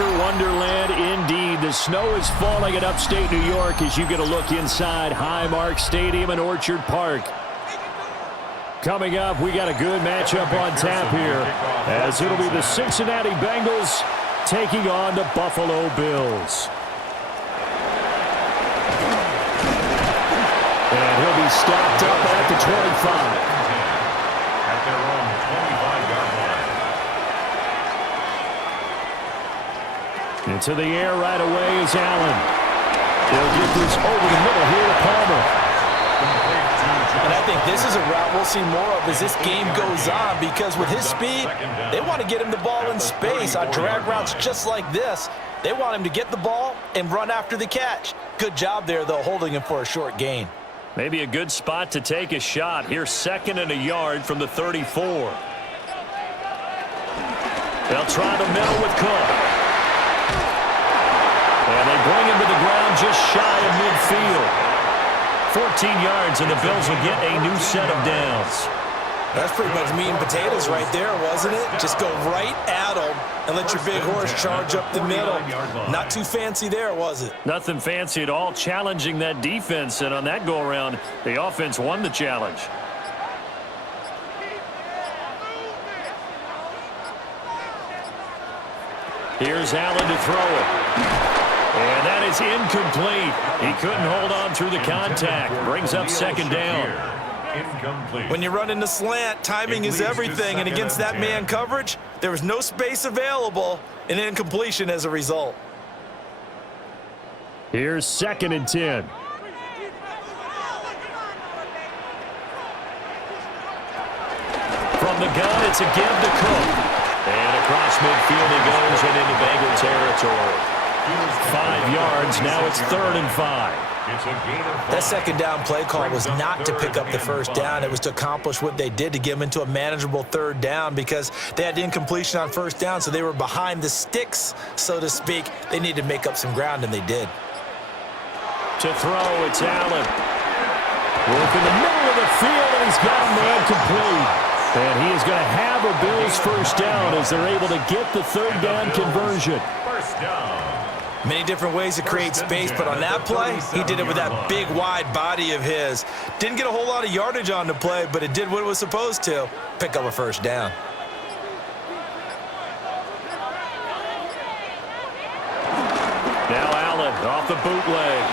winter wonderland indeed. The snow is falling in upstate New York as you get a look inside Highmark Stadium in Orchard Park. Coming up, we got a good matchup on tap here, as it'll be the Cincinnati Bengals taking on the Buffalo Bills. And he'll be stopped up at the 25. At their own 25-yard line. Into the air right away is Allen. They'll get this over the middle here to Palmer. And I think this is a route we'll see more of as this game goes on, because with his speed, they want to get him the ball in space on drag routes just like this. They want him to get the ball and run after the catch. Good job there, though, holding him for a short gain. Maybe a good spot to take a shot. Here's 2nd and a yard from the 34. They'll try the middle with Cook. And they bring him to the ground just shy of midfield. 14 yards, and the Bills will get a new set of downs. That's pretty much meat and potatoes right there, wasn't it? Just go right at them and let your big horse charge up the middle. Not too fancy there, was it? Nothing fancy at all, challenging that defense, and on that go-around, the offense won the challenge. Here's Allen to throw it. And that is incomplete. He couldn't hold on through the contact. Brings up 2nd down. When you run in the slant, timing is everything, and against that man coverage, there was no space available, and incompletion as a result. Here's 2nd and 10. From the gun, it's a give to Cook. And across midfield he goes and into Bengal territory. 5 yards, now it's 3rd and 5. That 2nd down play call was not to pick up the 1st down. It was to accomplish what they did, to get them into a manageable 3rd down, because they had incompletion on 1st down, so they were behind the sticks, so to speak. They needed to make up some ground, and they did. To throw, it's Allen. Work in the middle of the field, and he's got a man complete. And he is going to have a Bills 1st down as they're able to get the 3rd down conversion. 1st down. Many different ways to create space, but on that play, he did it with that big, wide body of his. Didn't get a whole lot of yardage on the play, but it did what it was supposed to, pick up a 1st down. Now Allen off the bootleg.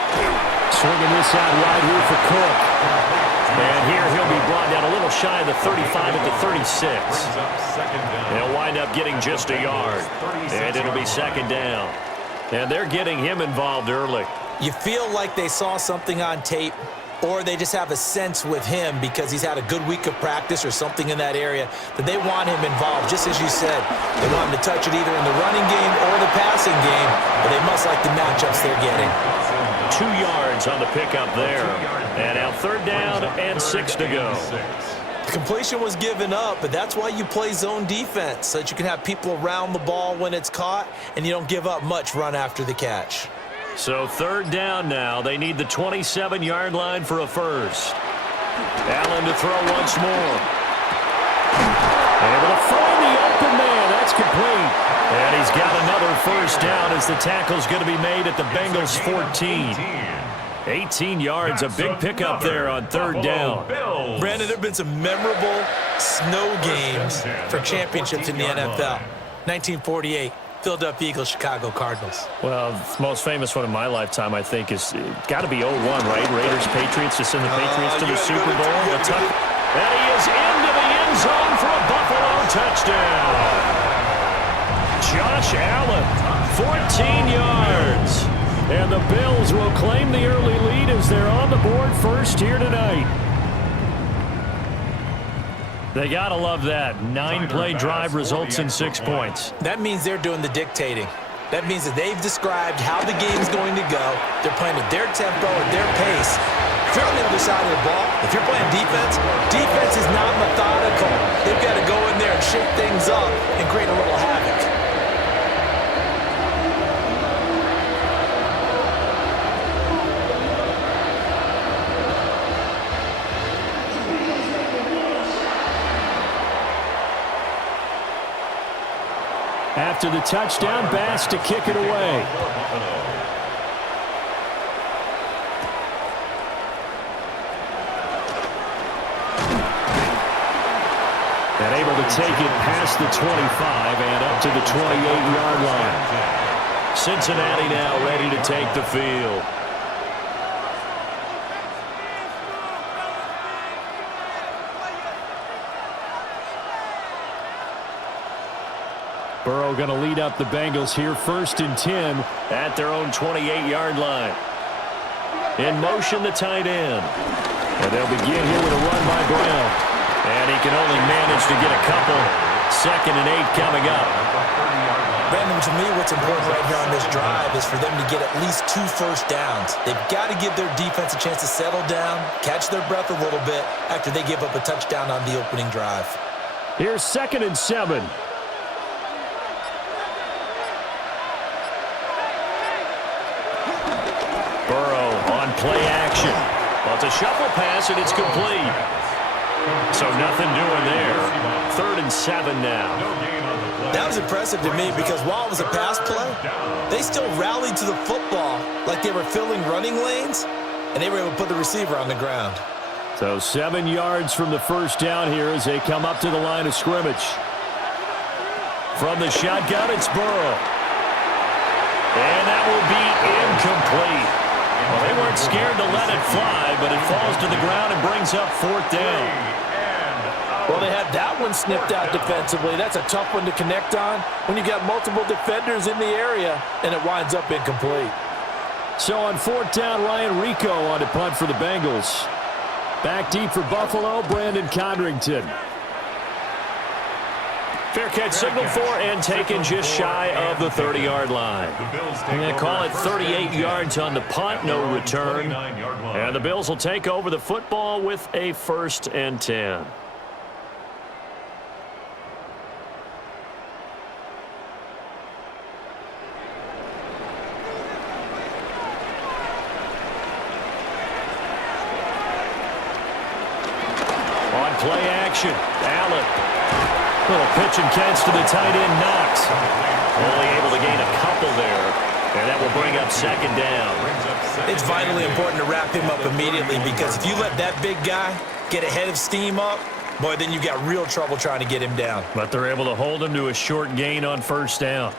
Swinging this out wide here for Cook. And here he'll be brought down a little shy of the 35 at the 36. He'll wind up getting just a yard. And it'll be 2nd down. And they're getting him involved early. You feel like they saw something on tape, or they just have a sense with him because he's had a good week of practice or something in that area that they want him involved, just as you said. They want him to touch it either in the running game or the passing game, but they must like the matchups they're getting. 2 yards on the pickup there. And now 3rd down and 6 to go. The completion was given up, but that's why you play zone defense, so that you can have people around the ball when it's caught, and you don't give up much run after the catch. So 3rd down now. They need the 27-yard line for a 1st. Allen to throw once more. Able to find the open man. That's complete. And he's got another 1st down as the tackle's going to be made at the Bengals 14. 18 yards, a big pickup there on 3rd down. Brandon, there have been some memorable snow games for championships in the NFL. 1948, Philadelphia Eagles, Chicago Cardinals. Well, the most famous one in my lifetime, I think, is got to be 01, right? Raiders, Patriots, to send the Patriots to the Super Bowl. And he is into the end zone for a Buffalo touchdown. Josh Allen, 14 yards. And the Bills will claim the early lead as they're on the board first here tonight. They got to love that. 9-play drive results in 6 points. That means they're doing the dictating. That means that they've described how the game's going to go. They're playing at their tempo, at their pace. If you're on the other side of the ball, if you're playing defense, defense is not methodical. They've got to go in there and shake things up and create a little havoc. After the touchdown, Bass to kick it away. And able to take it past the 25 and up to the 28-yard line. Cincinnati now ready to take the field. Burrow going to lead up the Bengals here, 1st and 10 at their own 28-yard line. In motion, the tight end. And they'll begin here with a run by Brown. And he can only manage to get a couple. 2nd and 8 coming up. Brandon, to me, what's important right here on this drive is for them to get at least 2 first downs. They've got to give their defense a chance to settle down, catch their breath a little bit after they give up a touchdown on the opening drive. Here's 2nd and 7. Burrow on play action. Well, it's a shuffle pass, and it's complete. So nothing doing there. 3rd and 7 now. That was impressive to me because while it was a pass play, they still rallied to the football like they were filling running lanes, and they were able to put the receiver on the ground. So 7 yards from the first down here as they come up to the line of scrimmage. From the shotgun, it's Burrow. And that will be incomplete. Well, they weren't scared to let it fly, but it falls to the ground and brings up 4th down. Well, they had that one snipped out defensively. That's a tough one to connect on when you got multiple defenders in the area, and it winds up incomplete. So on 4th down, Ryan Rico on to punt for the Bengals. Back deep for Buffalo, Brandon Codrington. Fair catch signaled for and taken just shy of the 30-yard line. I'm going to call it 38 yards on the punt, no return. And the Bills will take over the football with a 1st and 10. On play action, Allen. Little pitch and catch to the tight end, Knox. Only able to gain a couple there, and that will bring up 2nd down. It's vitally important to wrap him up immediately because if you let that big guy get a head of steam up, boy, then you got real trouble trying to get him down. But they're able to hold him to a short gain on 1st down.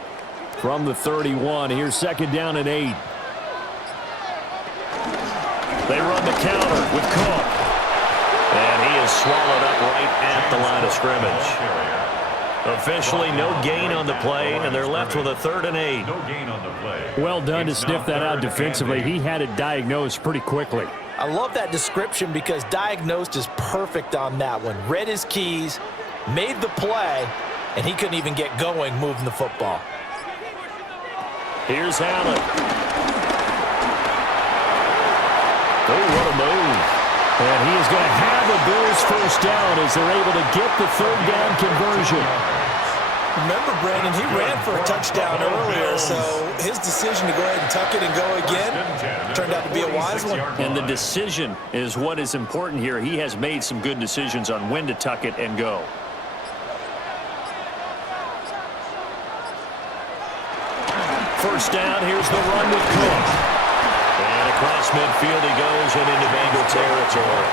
From the 31, here's 2nd down and 8. They run the counter with Cook. And he is swallowed up right at the line of scrimmage. Officially, no gain on the play, and they're left with a 3rd and 8. No gain on the play. Well done to sniff that out defensively. He had it diagnosed pretty quickly. I love that description because diagnosed is perfect on that one. Read his keys, made the play, and he couldn't even get going moving the football. Here's Allen. Oh, what a move. And he is going to have the Bills 1st down as they're able to get the 3rd down conversion. Remember, Brandon, he ran for a touchdown earlier, so his decision to go ahead and tuck it and go again turned out to be a wise one. And the decision is what is important here. He has made some good decisions on when to tuck it and go. First down, here's the run with Cook. And across midfield he goes and into Bengal territory.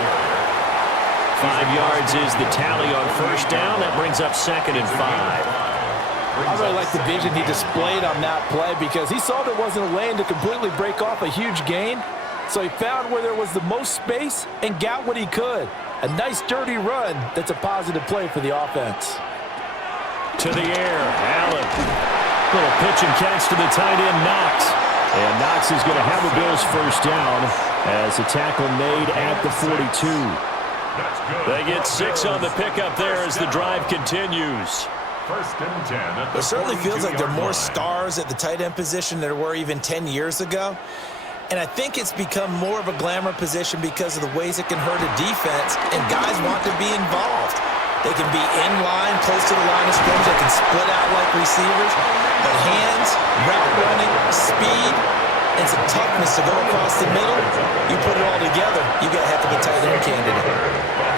5 yards is the tally on 1st down. That brings up 2nd and 5. I really like the vision he displayed on that play because he saw there wasn't a lane to completely break off a huge gain. So he found where there was the most space and got what he could. A nice, dirty run that's a positive play for the offense. To the air, Allen. Little pitch and catch to the tight end, Knox. And Knox is going to have the Bills 1st down as a tackle made at the 42. They get 6 on the pickup there as the drive continues. 1st and 10. It certainly feels like there are more stars at the tight end position than there were even 10 years ago. And I think it's become more of a glamour position because of the ways it can hurt a defense, and guys want to be involved. They can be in line, close to the line of scrimmage. They can split out like receivers. But hands, route running, speed, and some toughness to go across the middle, you put it all together, you got a heck of a tight end candidate.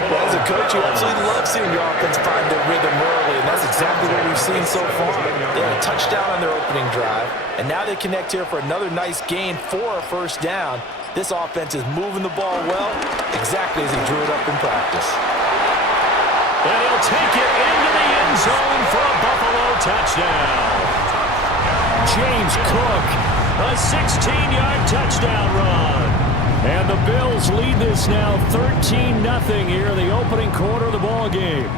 Well, as a coach, you absolutely love seeing your offense find their rhythm early, and that's exactly what we've seen so far. They had a touchdown on their opening drive, and now they connect here for another nice gain for a first down. This offense is moving the ball well, exactly as he drew it up in practice. And he'll take it into the end zone for a Buffalo touchdown. James Cook, a 16-yard touchdown run. And the Bills lead this now 13-0 here in the opening quarter of the ball game.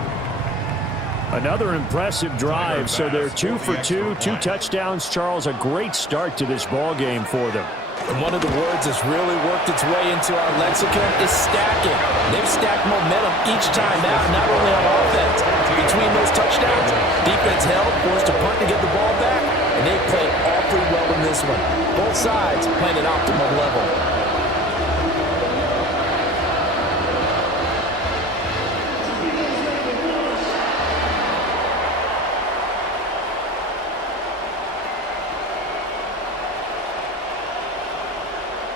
Another impressive drive, so they're 2 for 2, 2 touchdowns. Charles, a great start to this ball game for them. And one of the words that's really worked its way into our lexicon is stacking. They've stacked momentum each time out, not only on offense. Between those touchdowns, defense held, forced to punt to get the ball back, and they played awfully well in this one. Both sides playing at optimal level.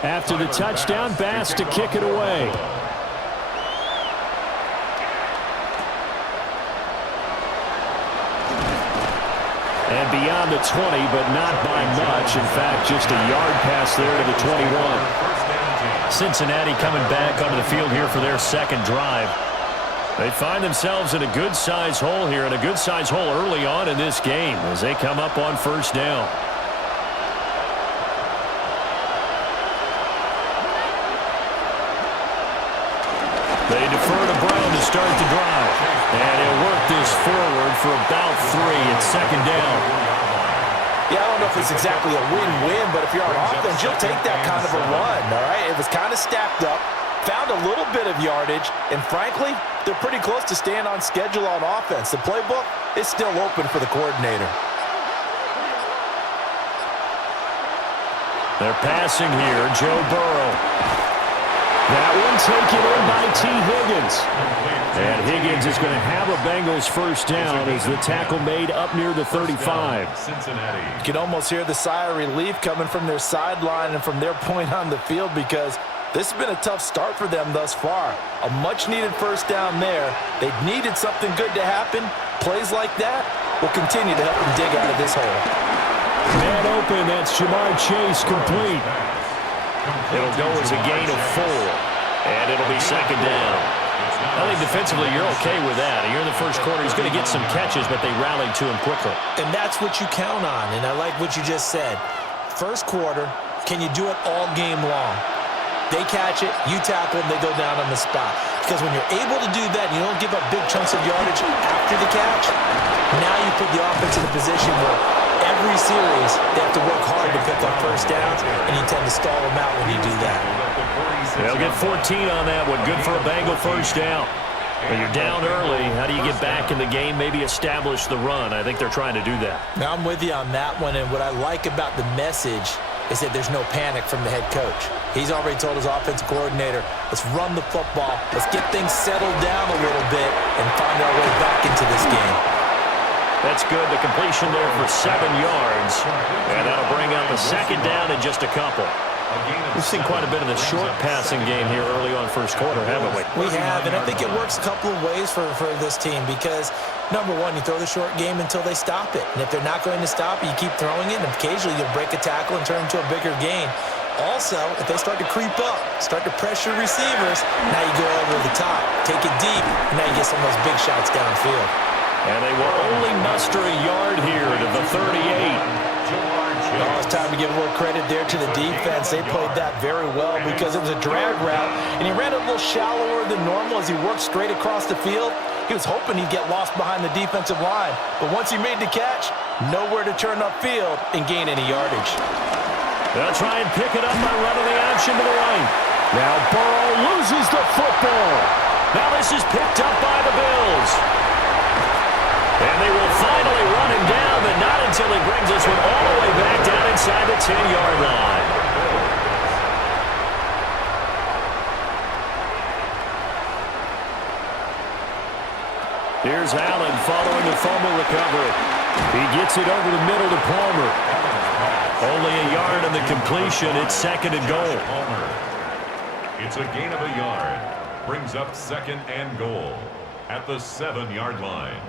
After the touchdown, Bass to kick it away. And beyond the 20, but not by much. In fact, just a yard pass there to the 21. Cincinnati coming back onto the field here for their second drive. They find themselves in a good-sized hole here, and a good-sized hole early on in this game as they come up on first down. They defer to Brown to start the drive. And he'll work this forward for about 3. It's second down. Yeah, I don't know if it's exactly a win-win, but if you're on offense, you'll take that kind of a run, all right? It was kind of stacked up, found a little bit of yardage, and frankly, they're pretty close to staying on schedule on offense. The playbook is still open for the coordinator. They're passing here. Joe Burrow. That one taken in by T. Higgins. And Higgins is going to have a Bengals first down as the tackle made up near the 35. You can almost hear the sigh of relief coming from their sideline and from their point on the field because this has been a tough start for them thus far. A much-needed first down there. They've needed something good to happen. Plays like that will continue to help them dig out of this hole. Man open, that's Jamar Chase complete. It'll go as a gain of 4, and it'll be second down. I think defensively you're okay with that. Here in the first quarter, he's going to get some catches, but they rallied to him quickly. And that's what you count on, and I like what you just said. First quarter, can you do it all game long? They catch it, you tackle them, they go down on the spot. Because when you're able to do that and you don't give up big chunks of yardage after the catch, now you put the offense in a position where every series they have to work hard to pick up first downs, and you tend to stall them out when you do that. They'll get 14 on that one. Good for a Bengal first down. When you're down early, how do you get back in the game, maybe establish the run? I think they're trying to do that. Now, I'm with you on that one, and what I like about the message is that there's no panic from the head coach. He's already told his offensive coordinator, let's run the football, let's get things settled down a little bit and find our way back into this game. That's good. The completion there for 7 yards. And that'll bring up a second down in just a couple. We've seen quite a bit of the short passing game here early on first quarter, haven't we? We have, and I think it works a couple of ways for this team because, number one, you throw the short game until they stop it. And if they're not going to stop it, you keep throwing it, and occasionally you'll break a tackle and turn into a bigger gain. Also, if they start to creep up, start to pressure receivers, now you go over the top, take it deep, and now you get some of those big shots downfield. And they will only muster a yard here to the 38. Oh, it's time to give a little credit there to the defense. They played that very well because it was a drag route, and he ran a little shallower than normal as he worked straight across the field. He was hoping he'd get lost behind the defensive line, but once he made the catch, nowhere to turn upfield and gain any yardage. They'll try and pick it up by running the option to the right. Now Burrow loses the football. Now this is picked up by the Bills. And they will finally run him down, but not until he brings this one all the way back down inside the 10-yard line. Here's Allen following the fumble recovery. He gets it over the middle to Palmer. Only a yard on the completion. It's second and goal. It's a gain of a yard. brings up 2nd and goal at the 7-yard line.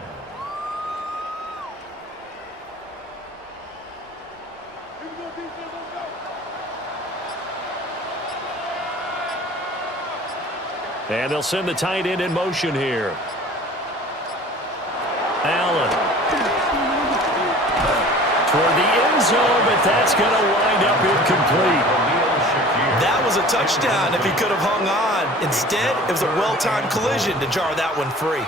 And they'll send the tight end in motion here. Allen. Toward the end zone, but that's going to wind up incomplete. That was a touchdown if he could have hung on. Instead, it was a well-timed collision to jar that one free.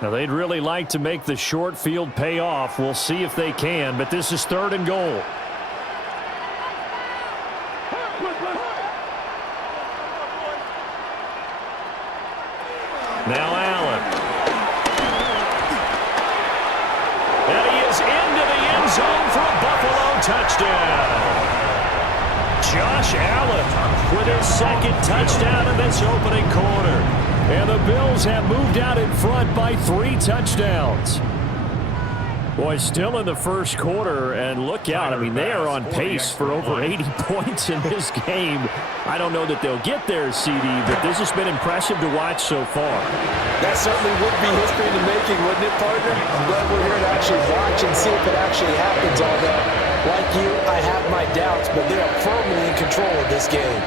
Now, they'd really like to make the short field pay off. We'll see if they can, but this is 3rd and goal. Now Allen. And he is into the end zone for a Buffalo touchdown. Josh Allen with his 2nd touchdown in this opening quarter. And the Bills have moved out in front by 3 touchdowns. Boy, still in the first quarter, and look out. I mean, they are on pace for over 80 points in this game. I don't know that they'll get there, CD, but this has been impressive to watch so far. That certainly would be history in the making, wouldn't it, partner? I'm glad we're here to actually watch and see if it actually happens, although, like you, I have my doubts, but they are firmly in control of this game.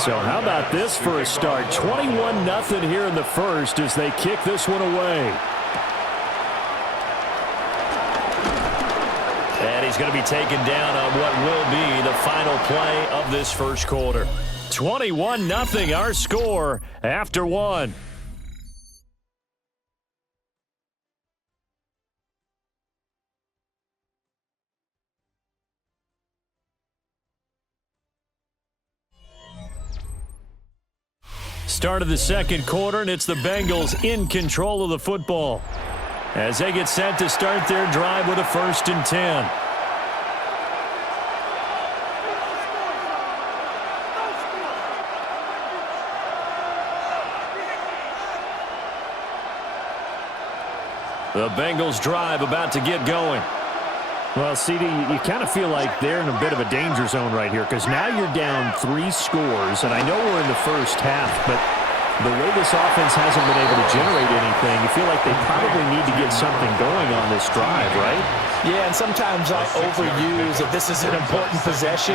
So how about this for a start? 21-0 here in the first as they kick this one away. And he's going to be taken down on what will be the final play of this first quarter. 21-0 our score after 1. Start of the second quarter, and it's the Bengals in control of the football as they get set to start their drive with a 1st and 10. The Bengals drive about to get going. Well, CD, you kind of feel like they're in a bit of a danger zone right here because now you're down 3 scores, and I know we're in the first half, but the way this offense hasn't been able to generate anything, you feel like they probably need to get something going on this drive, right? Yeah, and sometimes I overuse if this is an important possession,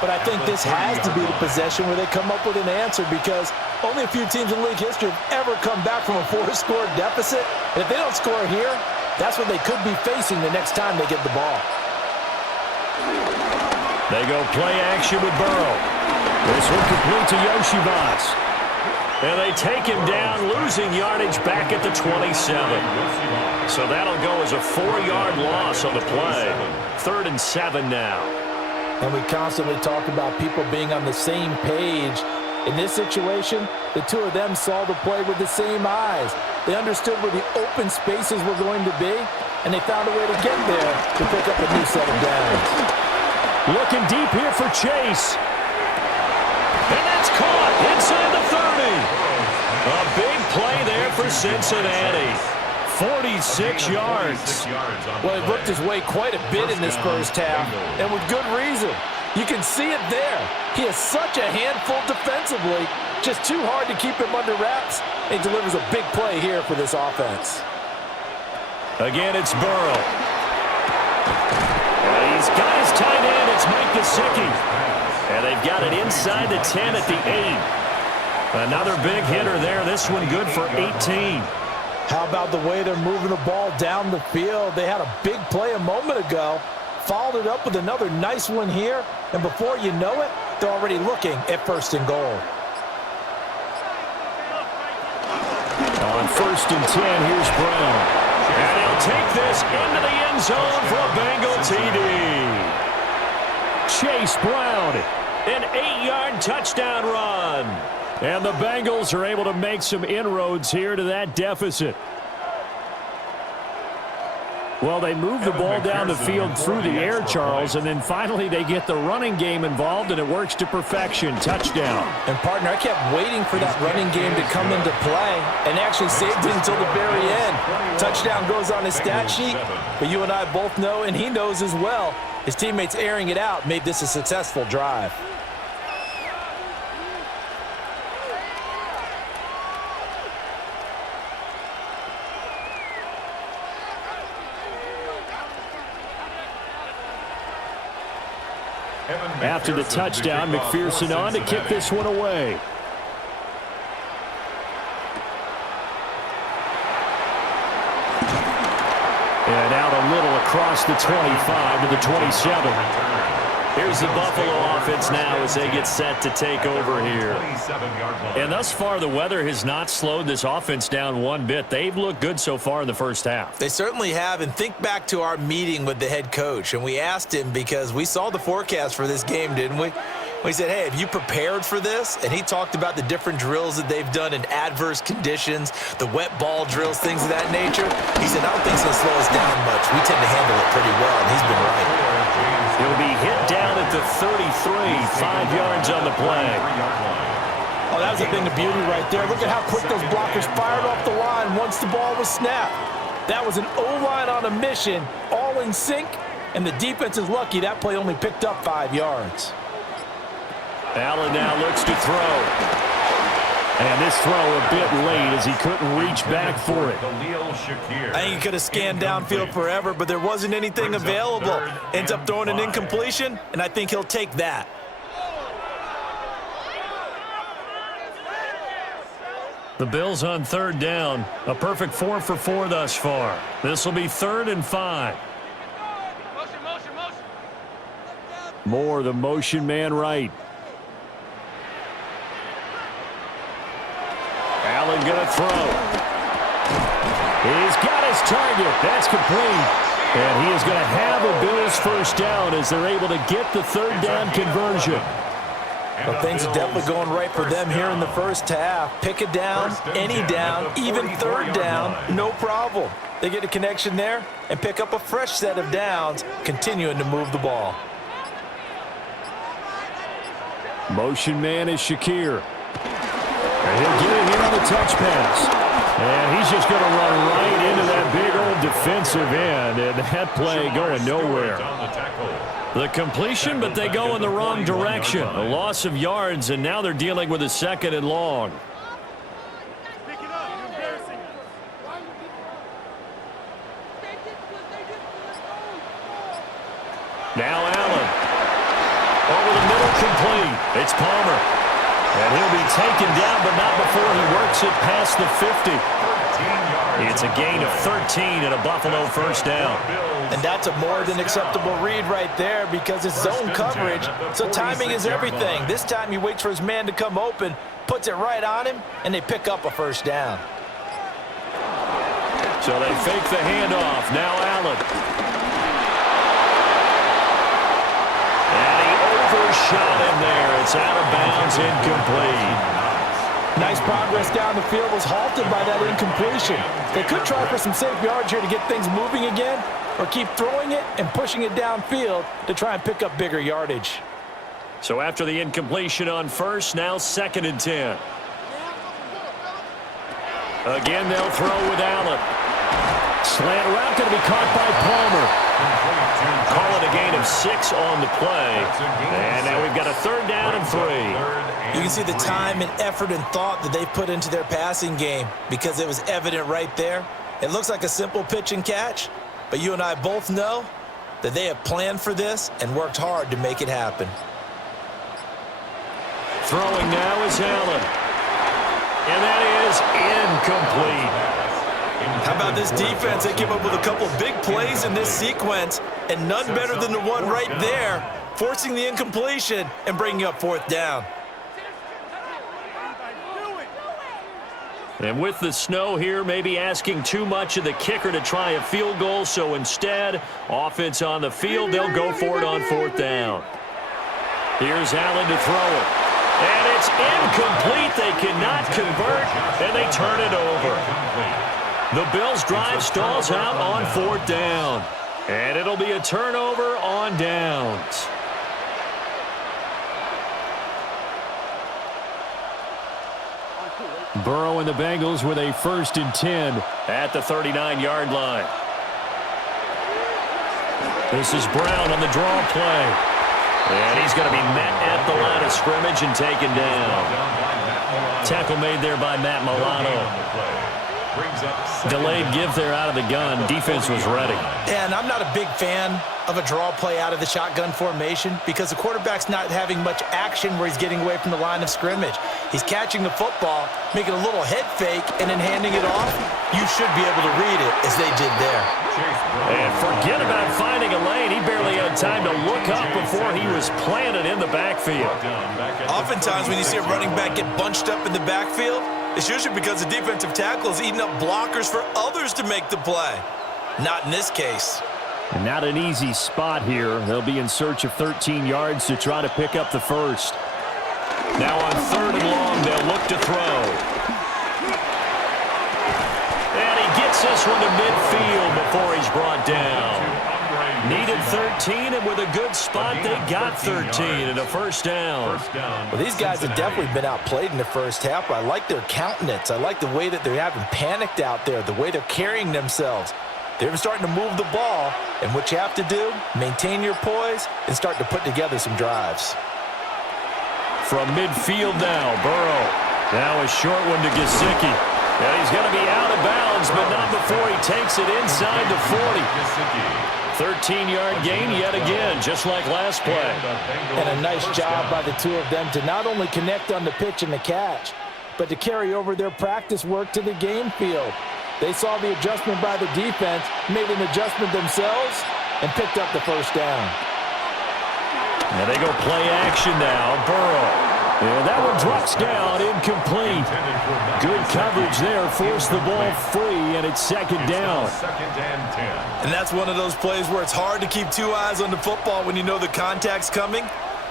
but I think this has to be the possession where they come up with an answer because only a few teams in league history have ever come back from a 4-score deficit, and if they don't score here, that's what they could be facing the next time they get the ball. They go play action with Burrow. This one complete to Yoshibas. And they take him down, losing yardage back at the 27. So that'll go as a 4-yard loss on the play. 3rd and 7 now. And we constantly talk about people being on the same page. In this situation, the two of them saw the play with the same eyes. They understood where the open spaces were going to be, and they found a way to get there to pick up a new set of downs. Looking deep here for Chase. And that's caught inside the 30. A big play there for Cincinnati. 46 yards. Well, he worked his way quite a bit in this first half, and with good reason. You can see it there. He is such a handful defensively. Just too hard to keep him under wraps. He delivers a big play here for this offense. Again, it's Burrow. And he's got his tight end. It's Mike Gesicki. And they've got it inside the 10 at the 8. Another big hitter there. This one good for 18. How about the way they're moving the ball down the field? They had a big play a moment ago. Followed it up with another nice one here. And before you know it, they're already looking at 1st and goal. On 1st and 10, here's Brown. And he'll take this into the end zone for a Bengal TD. Chase Brown, an 8-yard touchdown run. And the Bengals are able to make some inroads here to that deficit. Well, they move the ball down the field through the air, Charles, and then finally they get the running game involved, and it works to perfection. Touchdown. And, partner, I kept waiting for that running game to come into play and actually saved it until the very end. Touchdown goes on his stat sheet, but you and I both know, and he knows as well, his teammates airing it out made this a successful drive. After the touchdown, McPherson on to kick this one away. And out a little across the 25 to the 27. Here's the Buffalo offense now as they get set to take over here. And thus far, the weather has not slowed this offense down one bit. They've looked good so far in the first half. They certainly have, and think back to our meeting with the head coach, and we asked him because we saw the forecast for this game, didn't we? We said, hey, have you prepared for this? And he talked about the different drills that they've done in adverse conditions, the wet ball drills, things of that nature. He said, I don't think it's going to slow us down much. We tend to handle it pretty well, and he's been right. He'll be hit down at the 33, 5 yards on the play. Oh, that was a thing of beauty right there. Look at how quick those blockers fired off the line once the ball was snapped. That was an O-line on a mission, all in sync, and the defense is lucky that play only picked up 5 yards. Allen now looks to throw. And this throw a bit late as he couldn't reach back for it. I think he could have scanned downfield forever, but there wasn't anything available. Ends up throwing an incompletion, and I think he'll take that. The Bills on third down. A perfect 4 for 4 thus far. This will be 3rd and 5. Moore, the motion man right. Allen going to throw. He's got his target. That's complete. And he is going to have a Bills first down as they're able to get the third down conversion. Well, things are definitely going right for them here in the first half. Pick a down, any down, even third down, no problem. They get a connection there and pick up a fresh set of downs, continuing to move the ball. Motion man is Shakir. And he'll get it here on the touch pass. And he's just going to run right into that big old defensive end. And that play going nowhere. The completion, but they go in the wrong direction. A loss of yards, and now they're dealing with a 2nd and long. Now Allen. Over the middle, complete. It's Palmer. And he'll be taken down, but not before he works it past the 50. It's a gain of 13 and a Buffalo first down. And that's a more than acceptable read right there because it's zone coverage, so timing is everything. This time he waits for his man to come open, puts it right on him, and they pick up a first down. So they fake the handoff. Now Allen. And he overshot him there. It's out of bounds, incomplete. Nice progress down the field was halted by that incompletion. They could try for some safe yards here to get things moving again, or keep throwing it and pushing it downfield to try and pick up bigger yardage. So after the incompletion on first, now 2nd and 10. Again, they'll throw with Allen. Slant route going to be caught by Palmer. Call it a gain of 6 on the play. And now we've got a 3rd down and 3. You can see the time and effort and thought that they put into their passing game because it was evident right there. It looks like a simple pitch and catch, but you and I both know that they have planned for this and worked hard to make it happen. Throwing now is Allen. And that is incomplete. How about this defense? They came up with a couple big plays in this sequence, and none better than the one right there, forcing the incompletion and bringing up 4th down. And with the snow here, maybe asking too much of the kicker to try a field goal, so instead, offense on the field, they'll go for it on 4th down. Here's Allen to throw it. And it's incomplete. They cannot convert, and they turn it over. The Bills' drive stalls out on 4th down. And it'll be a turnover on downs. Burrow and the Bengals with a 1st and 10 at the 39-yard line. This is Brown on the draw play. And he's going to be met at the line of scrimmage and taken down. Tackle made there by Matt Milano. Delayed give there out of the gun. Defense was ready. And I'm not a big fan of a draw play out of the shotgun formation because the quarterback's not having much action where he's getting away from the line of scrimmage. He's catching the football, making a little head fake, and then handing it off. You should be able to read it as they did there. And forget about finding a lane. He barely had time to look up before he was planted in the backfield. Oftentimes when you see a running back get bunched up in the backfield, it's usually because the defensive tackle is eating up blockers for others to make the play. Not in this case. And not an easy spot here. They'll be in search of 13 yards to try to pick up the first. Now on 3rd and long, they'll look to throw. And he gets this one to midfield before he's brought down. Needed 13, and with a good spot, they got 13 and a 1st down. Well, these guys have definitely been outplayed in the first half. I like their countenance. I like the way that they're having panicked out there, the way they're carrying themselves. They're starting to move the ball, and what you have to do, maintain your poise and start to put together some drives. From midfield now, Burrow. Now a short one to Gesicki. And he's going to be out of bounds, but not before he takes it inside the 40. 13-yard gain yet again, just like last play. And a nice job by the two of them to not only connect on the pitch and the catch, but to carry over their practice work to the game field. They saw the adjustment by the defense, made an adjustment themselves, and picked up the 1st down. And they go play action now. Burrow. And that one drops down, incomplete. Good coverage there, forced the ball free, and it's 2nd down. And that's one of those plays where it's hard to keep two eyes on the football when you know the contact's coming,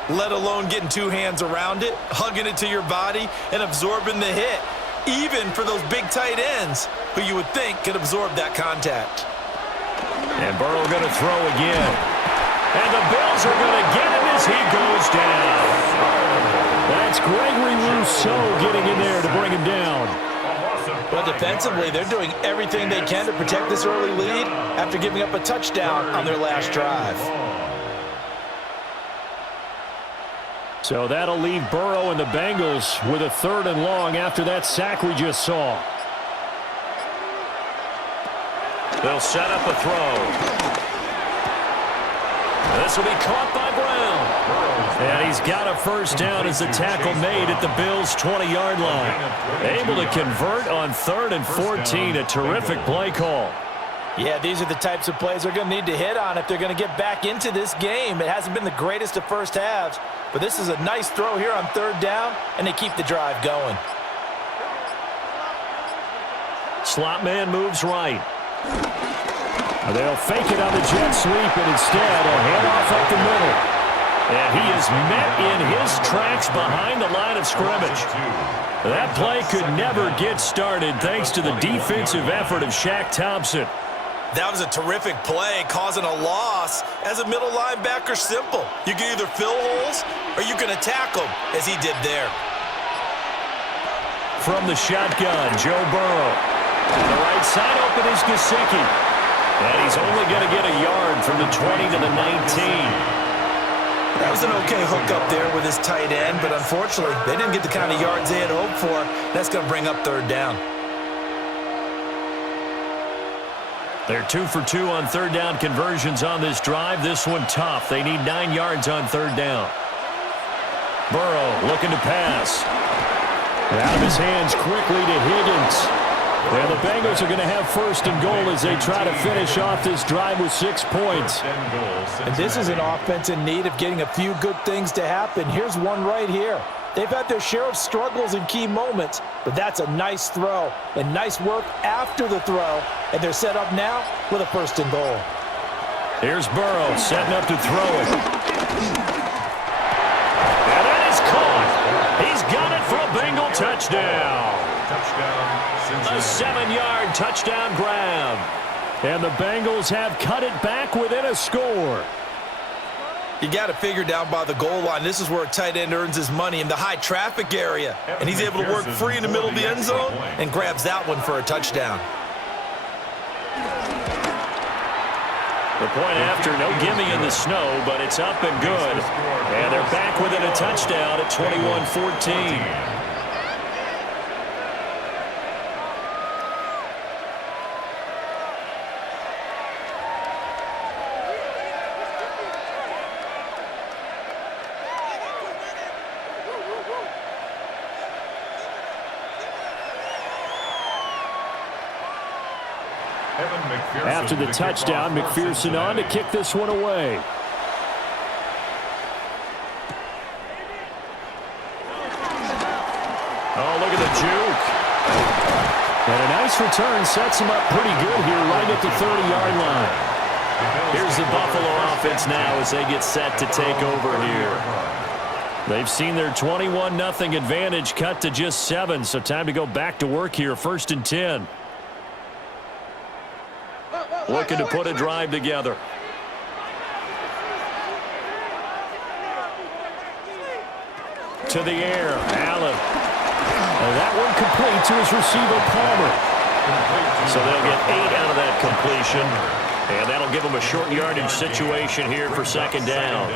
let alone getting two hands around it, hugging it to your body, and absorbing the hit, even for those big tight ends who you would think could absorb that contact. And Burrow going to throw again. And the Bills are going to get him as he goes down. That's Gregory Rousseau getting in there to bring him down. Well, defensively, they're doing everything they can to protect this early lead after giving up a touchdown on their last drive. So that'll leave Burrow and the Bengals with a 3rd and long after that sack we just saw. They'll set up a throw. This will be caught by Brown. And he's got a 1st down as the tackle made at the Bills' 20-yard line. Able to convert on 3rd and 14. A terrific play call. Yeah, these are the types of plays they're going to need to hit on if they're going to get back into this game. It hasn't been the greatest of first halves, but this is a nice throw here on 3rd down, and they keep the drive going. Slot man moves right. They'll fake it on the jet sweep, and instead a handoff up the middle. And he is met in his tracks behind the line of scrimmage. That play could never get started thanks to the defensive effort of Shaq Thompson. That was a terrific play, causing a loss. As a middle linebacker, simple. You can either fill holes or you can attack them, as he did there. From the shotgun, Joe Burrow. On the right side open is Gesicki. And he's only going to get a yard from the 20 to the 19. That was an okay hook up there with his tight end, but unfortunately, they didn't get the kind of yards they had hoped for. That's going to bring up 3rd down. They're 2 for 2 on 3rd down conversions on this drive. This one tough. They need 9 yards on 3rd down. Burrow looking to pass. Out of his hands quickly to Higgins. And the Bengals are going to have 1st and goal as they try to finish off this drive with 6 points. And this is an offense in need of getting a few good things to happen. Here's one right here. They've had their share of struggles in key moments, but that's a nice throw and nice work after the throw. And they're set up now with a 1st and goal. Here's Burrow setting up to throw it. And that is caught. He's got it for a Bengal touchdown. Touchdown, A Cincinnati. 7-yard touchdown grab. And the Bengals have cut it back within a score. You got to figure down by the goal line. This is where a tight end earns his money in the high traffic area. And he's able to work free in the middle of the end zone and grabs that one for a touchdown. The point after, no gimme in the snow, but it's up and good. And they're back within a touchdown at 21-14. After the touchdown, McPherson on to kick this one away. Oh, look at the juke. And a nice return sets him up pretty good here right at the 30-yard line. Here's the Buffalo offense now as they get set to take over here. They've seen their 21-0 advantage cut to just 7, so time to go back to work here, 1st and 10. Looking to put a drive together. To the air, Allen. And that one complete to his receiver, Palmer. So they'll get 8 out of that completion. And that'll give them a short yardage situation here for 2nd down.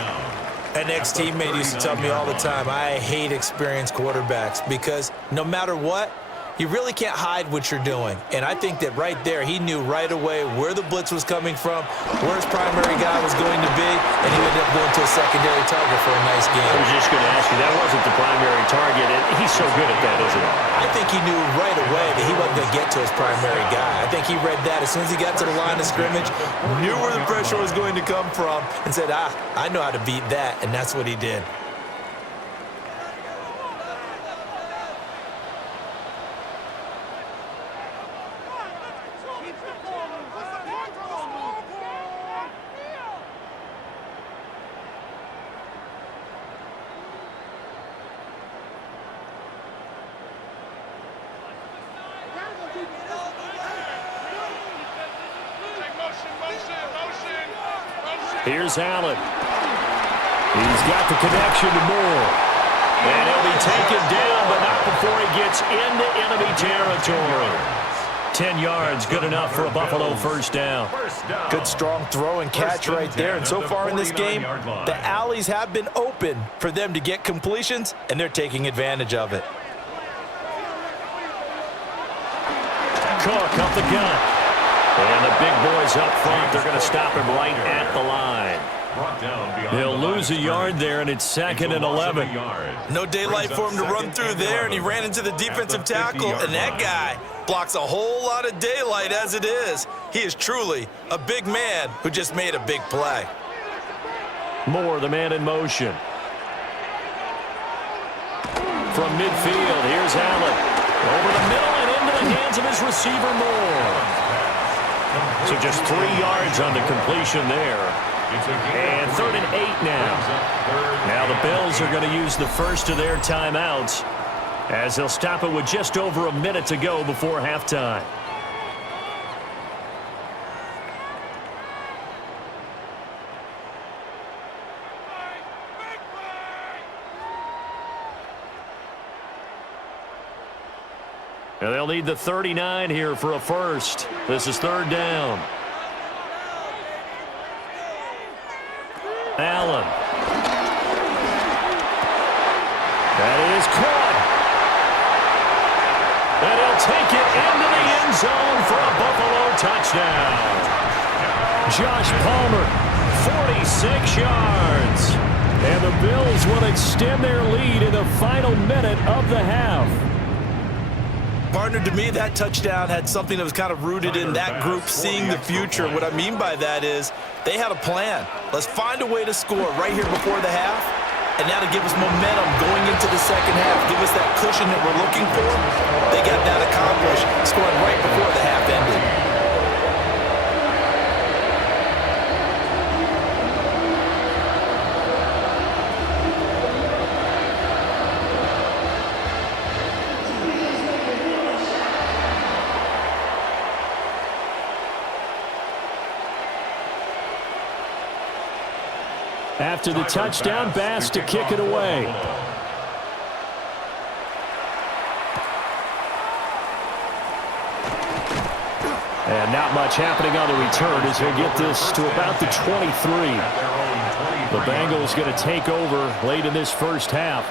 An ex-teammate used to tell me all the time, I hate experienced quarterbacks because no matter what, you really can't hide what you're doing. And I think that right there, he knew right away where the blitz was coming from, where his primary guy was going to be, and he ended up going to a secondary target for a nice game. I was just going to ask you, that wasn't the primary target, and he's so good at that, isn't he? I think he knew right away that he wasn't going to get to his primary guy. I think he read that as soon as he got to the line of scrimmage, knew where the pressure was going to come from, and said, I know how to beat that, and that's what he did. Here's Allen. He's got the connection to Moore. And he'll be taken down, but not before he gets into enemy territory. 10 yards, good enough for a Buffalo 1st down. Good strong throw and catch right there. And so far in this game, the alleys have been open for them to get completions, and they're taking advantage of it. Cook up the gun. And the big boys up front, they're going to stop him right at the line. He'll lose a yard there, and it's 2nd and 11. No daylight for him to run through there, and he ran into the defensive tackle, and that guy blocks a whole lot of daylight as it is. He is truly a big man who just made a big play. Moore, the man in motion. From midfield, here's Allen. Over the middle and into the hands of his receiver, Moore. So just 3 yards on the completion there. And 3rd and 8 now. Now the Bills are going to use the first of their timeouts as they'll stop it with just over a minute to go before halftime. And they'll need the 39 here for a first. This is 3rd down. Allen. That is caught. And he'll take it into the end zone for a Buffalo touchdown. Josh Palmer, 46 yards. And the Bills will extend their lead in the final minute of the half. Partner, to me, that touchdown had something that was kind of rooted in that group seeing the future. What I mean by that is they had a plan. Let's find a way to score right here before the half, and that'll give us momentum going into the 2nd half, give us that cushion that we're looking for. They got that accomplished, scoring right before the half ended. After the touchdown, Bass to kick it away. And not much happening on the return as they get this to about the 23. The Bengals going to take over late in this first half.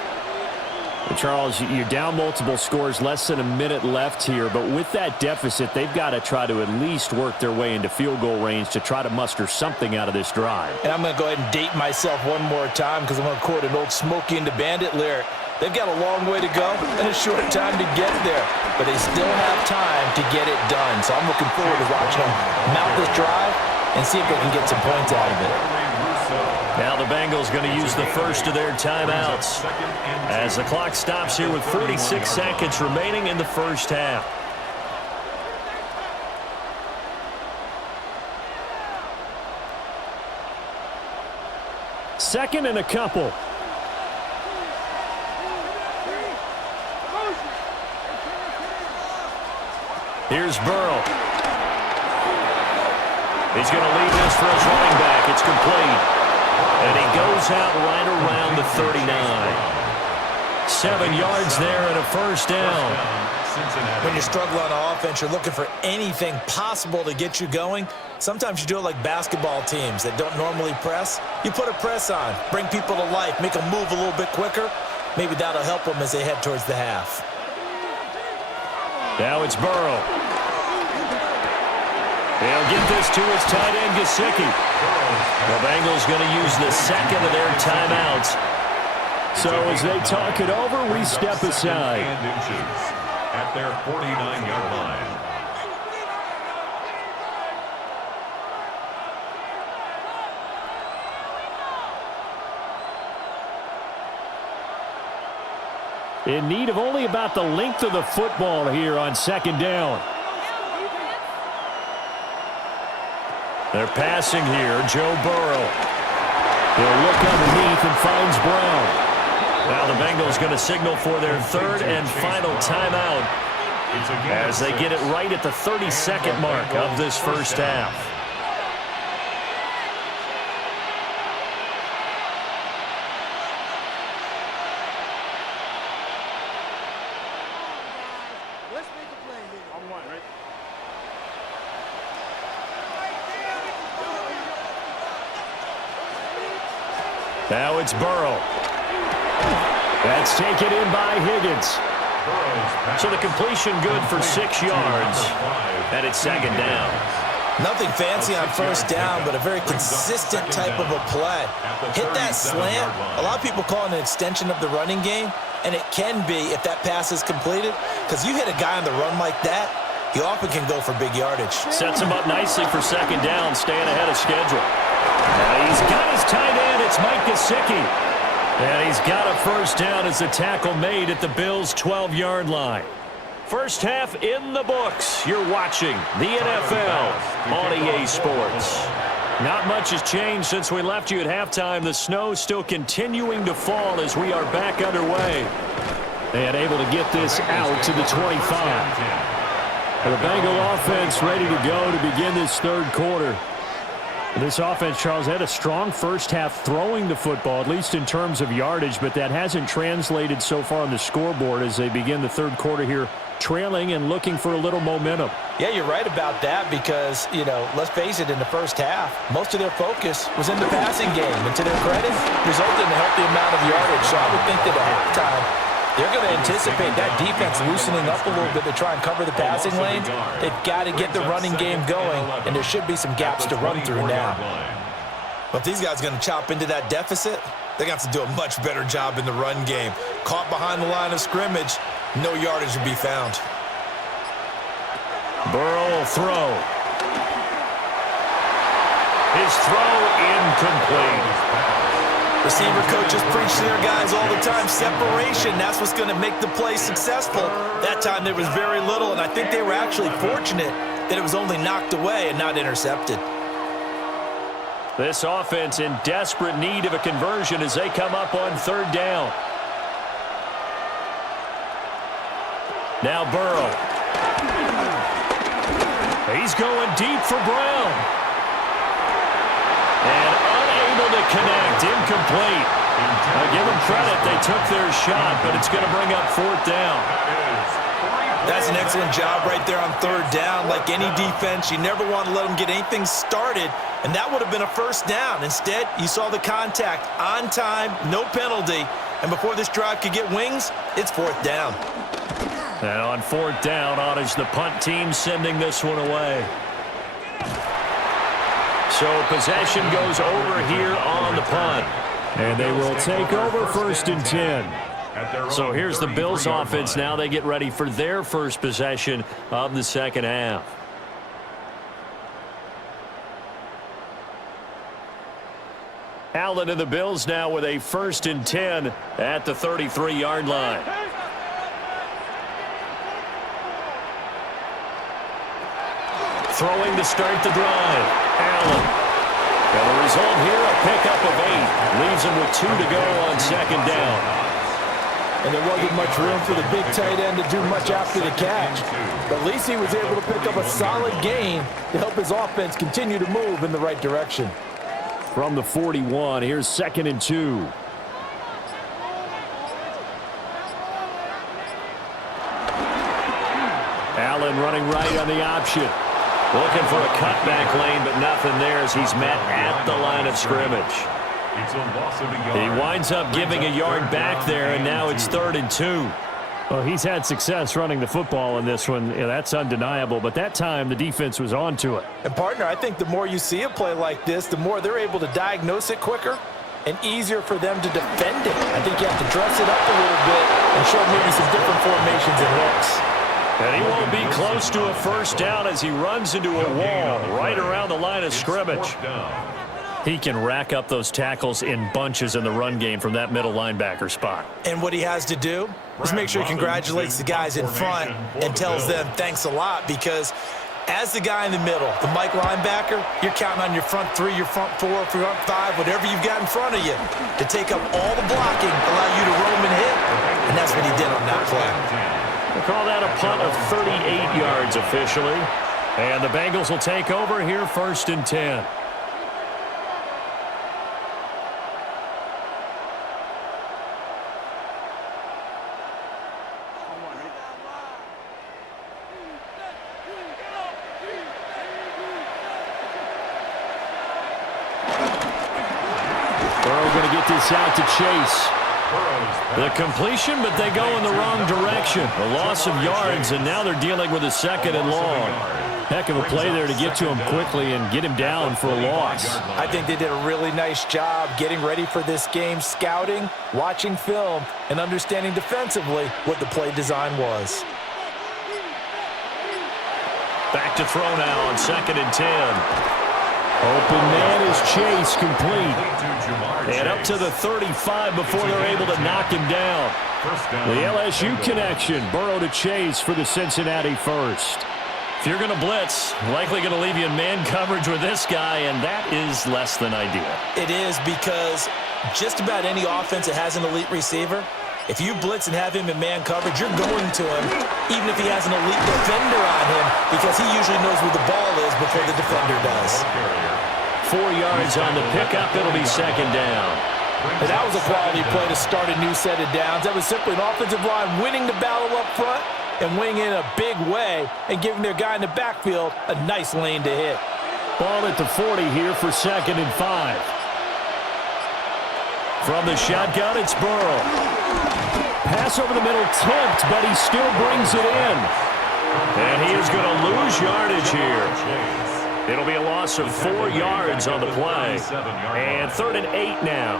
And Charles, you're down multiple scores, less than a minute left here. But with that deficit, they've got to try to at least work their way into field goal range to try to muster something out of this drive. And I'm going to go ahead and date myself one more time because I'm going to quote an old Smokey and the Bandit lyric. They've got a long way to go and a short time to get there, but they still have time to get it done. So I'm looking forward to watching them mount this drive and see if they can get some points out of it. Now the Bengals going to use the first of their timeouts as the clock stops here with 46 seconds remaining in the first half. Second and a couple. Here's Burrow. He's going to leave this for his running back. It's complete. And he goes out right around the 39. 7 yards there and a first down. When you're struggling on offense, you're looking for anything possible to get you going. Sometimes you do it like basketball teams that don't normally press. You put a press on, bring people to life, make them move a little bit quicker. Maybe that'll help them as they head towards the half. Now it's Burrow. He'll get this to his tight end, Gesicki. The Bengals going to use the second of their timeouts. So as they talk it over, we step aside. At their 49-yard line. In need of only about the length of the football here on second down. They're passing here. Joe Burrow. He'll look underneath and finds Brown. Now the Bengals going to signal for their third and final timeout as they get it right at the 32nd mark of this first half. Now it's Burrow. That's taken in by Higgins. So the completion good for 6 yards. And it's second down. Nothing fancy on first down, but a very consistent type of a play. Hit that slant. A lot of people call it an extension of the running game, and it can be if that pass is completed, because you hit a guy on the run like that, he often can go for big yardage. Sets him up nicely for second down, staying ahead of schedule. Now he's got his tight end. It's Mike Gesicki. And he's got a first down as the tackle made at the Bills' 12-yard line. First half in the books. You're watching the NFL on EA Sports. Not much has changed since we left you at halftime. The snow still continuing to fall as we are back underway. And able to get this out to the 25. The Bengal offense ready to go to begin this third quarter. This offense, Charles, had a strong first half throwing the football, at least in terms of yardage, but that hasn't translated so far on the scoreboard as they begin the third quarter here, trailing and looking for a little momentum. Yeah, you're right about that because, you know, let's face it, in the first half, most of their focus was in the passing game. And to their credit, resulted in a healthy amount of yardage. So I would think that at halftime, they're going to anticipate that defense loosening up a little bit to try and cover the passing lanes. They've got to get the running game going, and there should be some gaps to run through now. But if these guys are going to chop into that deficit, they're going to have to do a much better job in the run game. Caught behind the line of scrimmage, no yardage to be found. Burrow will throw. His throw incomplete. Receiver coaches preach to their guys all the time. Separation, that's what's going to make the play successful. That time there was very little, and I think they were actually fortunate that it was only knocked away and not intercepted. This offense in desperate need of a conversion as they come up on third down. Now Burrow. He's going deep for Brown. And unable to connect. Incomplete. I give them credit. They took their shot, but it's going to bring up fourth down. That's an excellent job right there on third down. Like any defense, you never want to let them get anything started, and that would have been a first down. Instead, you saw the contact on time, no penalty, and before this drive could get wings, it's fourth down. And on fourth down, on is the punt team sending this one away. So possession goes over here on the punt. And they will take over first and 10. So here's the Bills offense now. They get ready for their first possession of the second half. Allen and the Bills now with a first and 10 at the 33-yard line. Throwing to start the drive. Allen. And the result here, a pickup of 8. Leaves him with 2 to go on second down. And there wasn't much room for the big tight end to do much after the catch. But at least he was able to pick up a solid gain to help his offense continue to move in the right direction. From the 41, here's second and 2. Allen running right on the option. Looking for a cutback lane, but nothing there as he's met at the line of scrimmage. He winds up giving a yard back there, and now it's third and 2. Well, he's had success running the football in this one. Yeah, that's undeniable, but that time the defense was on to it. And, partner, I think the more you see a play like this, the more they're able to diagnose it quicker and easier for them to defend it. I think you have to dress it up a little bit and show maybe some different formations and looks. And he won't be close to a first down as he runs into a wall right around the line of scrimmage. He can rack up those tackles in bunches in the run game from that middle linebacker spot. And what he has to do is make sure he congratulates the guys in front and tells them thanks a lot, because as the guy in the middle, the Mike linebacker, you're counting on your front 3, your front 4, front 5, whatever you've got in front of you to take up all the blocking, allow you to roam and hit. And that's what he did on that play. We'll call that a punt of 38 yards officially. And the Bengals will take over here first and 10. Burrow going to get this out to Chase. The completion, but they go in the wrong direction. A loss of yards, and now they're dealing with a second and long. Heck of a play there to get to him quickly and get him down for a loss. I think they did a really nice job getting ready for this game, scouting, watching film, and understanding defensively what the play design was. Back to throw now on second and 10. Open man is Chase, complete. And up to the 35 before they're able to knock him down. The LSU connection, Burrow to Chase for the Cincinnati first. If you're going to blitz, likely going to leave you in man coverage with this guy, and that is less than ideal. It is, because just about any offense that has an elite receiver, if you blitz and have him in man coverage, you're going to him, even if he has an elite defender on him, because he usually knows where the ball is before the defender does. 4 yards on the pickup. It'll be second down. And that was a quality play to start a new set of downs. That was simply an offensive line winning the battle up front and winning in a big way and giving their guy in the backfield a nice lane to hit. Ball at the 40 here for second and 5. From the shotgun, it's Burrow. Pass over the middle tipped, but he still brings it in. And he is going to lose yardage here. It'll be a loss of 4 yards on the play. And third and 8 now.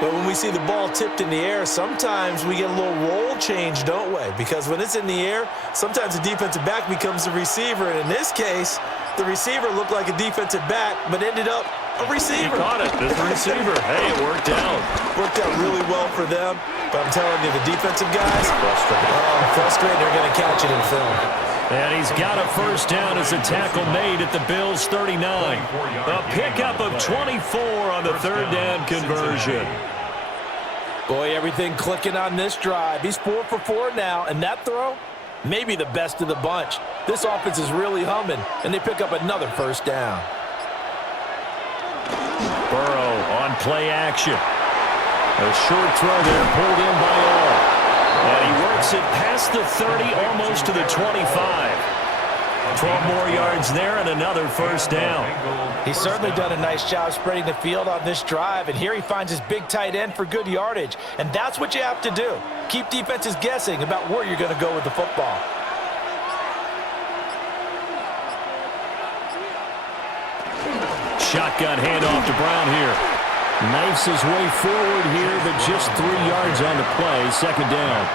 But when we see the ball tipped in the air, sometimes we get a little roll change, don't we? Because when it's in the air, sometimes the defensive back becomes the receiver. And in this case, the receiver looked like a defensive back, but ended up a receiver. He caught it. It's the receiver. Hey, it worked out. Worked out really well for them. But I'm telling you, the defensive guys, frustrated. They're going to catch it in film. And he's got a first down as a tackle made at the Bills' 39. A pickup of 24 on the third down conversion. Boy, everything clicking on this drive. He's 4 for 4 now, and that throw, maybe the best of the bunch. This offense is really humming, and they pick up another first down. Burrow on play action. A short throw there, pulled in by all. And he works it past the 30, almost to the 25. 12 more yards there and another first down. He's certainly done a nice job spreading the field on this drive, and here he finds his big tight end for good yardage. And that's what you have to do. Keep defenses guessing about where you're going to go with the football. Shotgun handoff to Brown here. Knifes his way forward here, but just 3 yards on the play. Second down.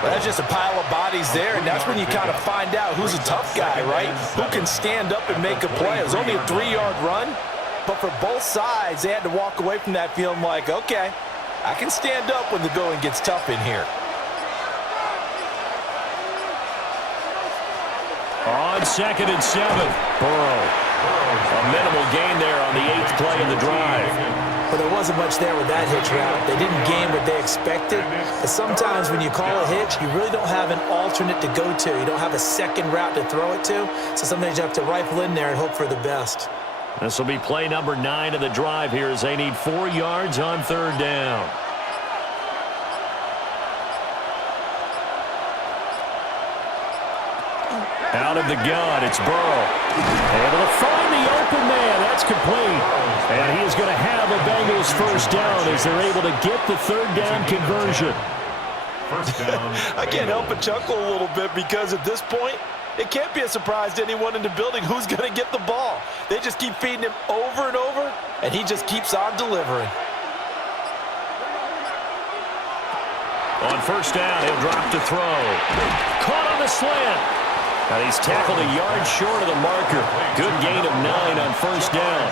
Well, that's just a pile of bodies there, and that's when you kind of find out who's a tough guy, right? Who can stand up and make a play. It was only a 3-yard run, but for both sides, they had to walk away from that feeling like, okay, I can stand up when the going gets tough in here. On 2nd and 7, Burrow. A minimal gain there on the 8th play of the drive. Well, there wasn't much there with that hitch route. They didn't gain what they expected. But sometimes when you call a hitch, you really don't have an alternate to go to. You don't have a second route to throw it to. So sometimes you have to rifle in there and hope for the best. This will be play number 9 of the drive here as they need 4 yards on 3rd down. Out of the gun, it's Burrow. Able to find the open man. That's complete. And he is going to have a Bengals first down as they're able to get the 3rd down conversion. First down. I can't help but chuckle a little bit because at this point, it can't be a surprise to anyone in the building who's going to get the ball. They just keep feeding him over and over, and he just keeps on delivering. On first down, he'll drop to throw. Caught on the slant. And he's tackled a yard short of the marker. Good gain of 9 on first down.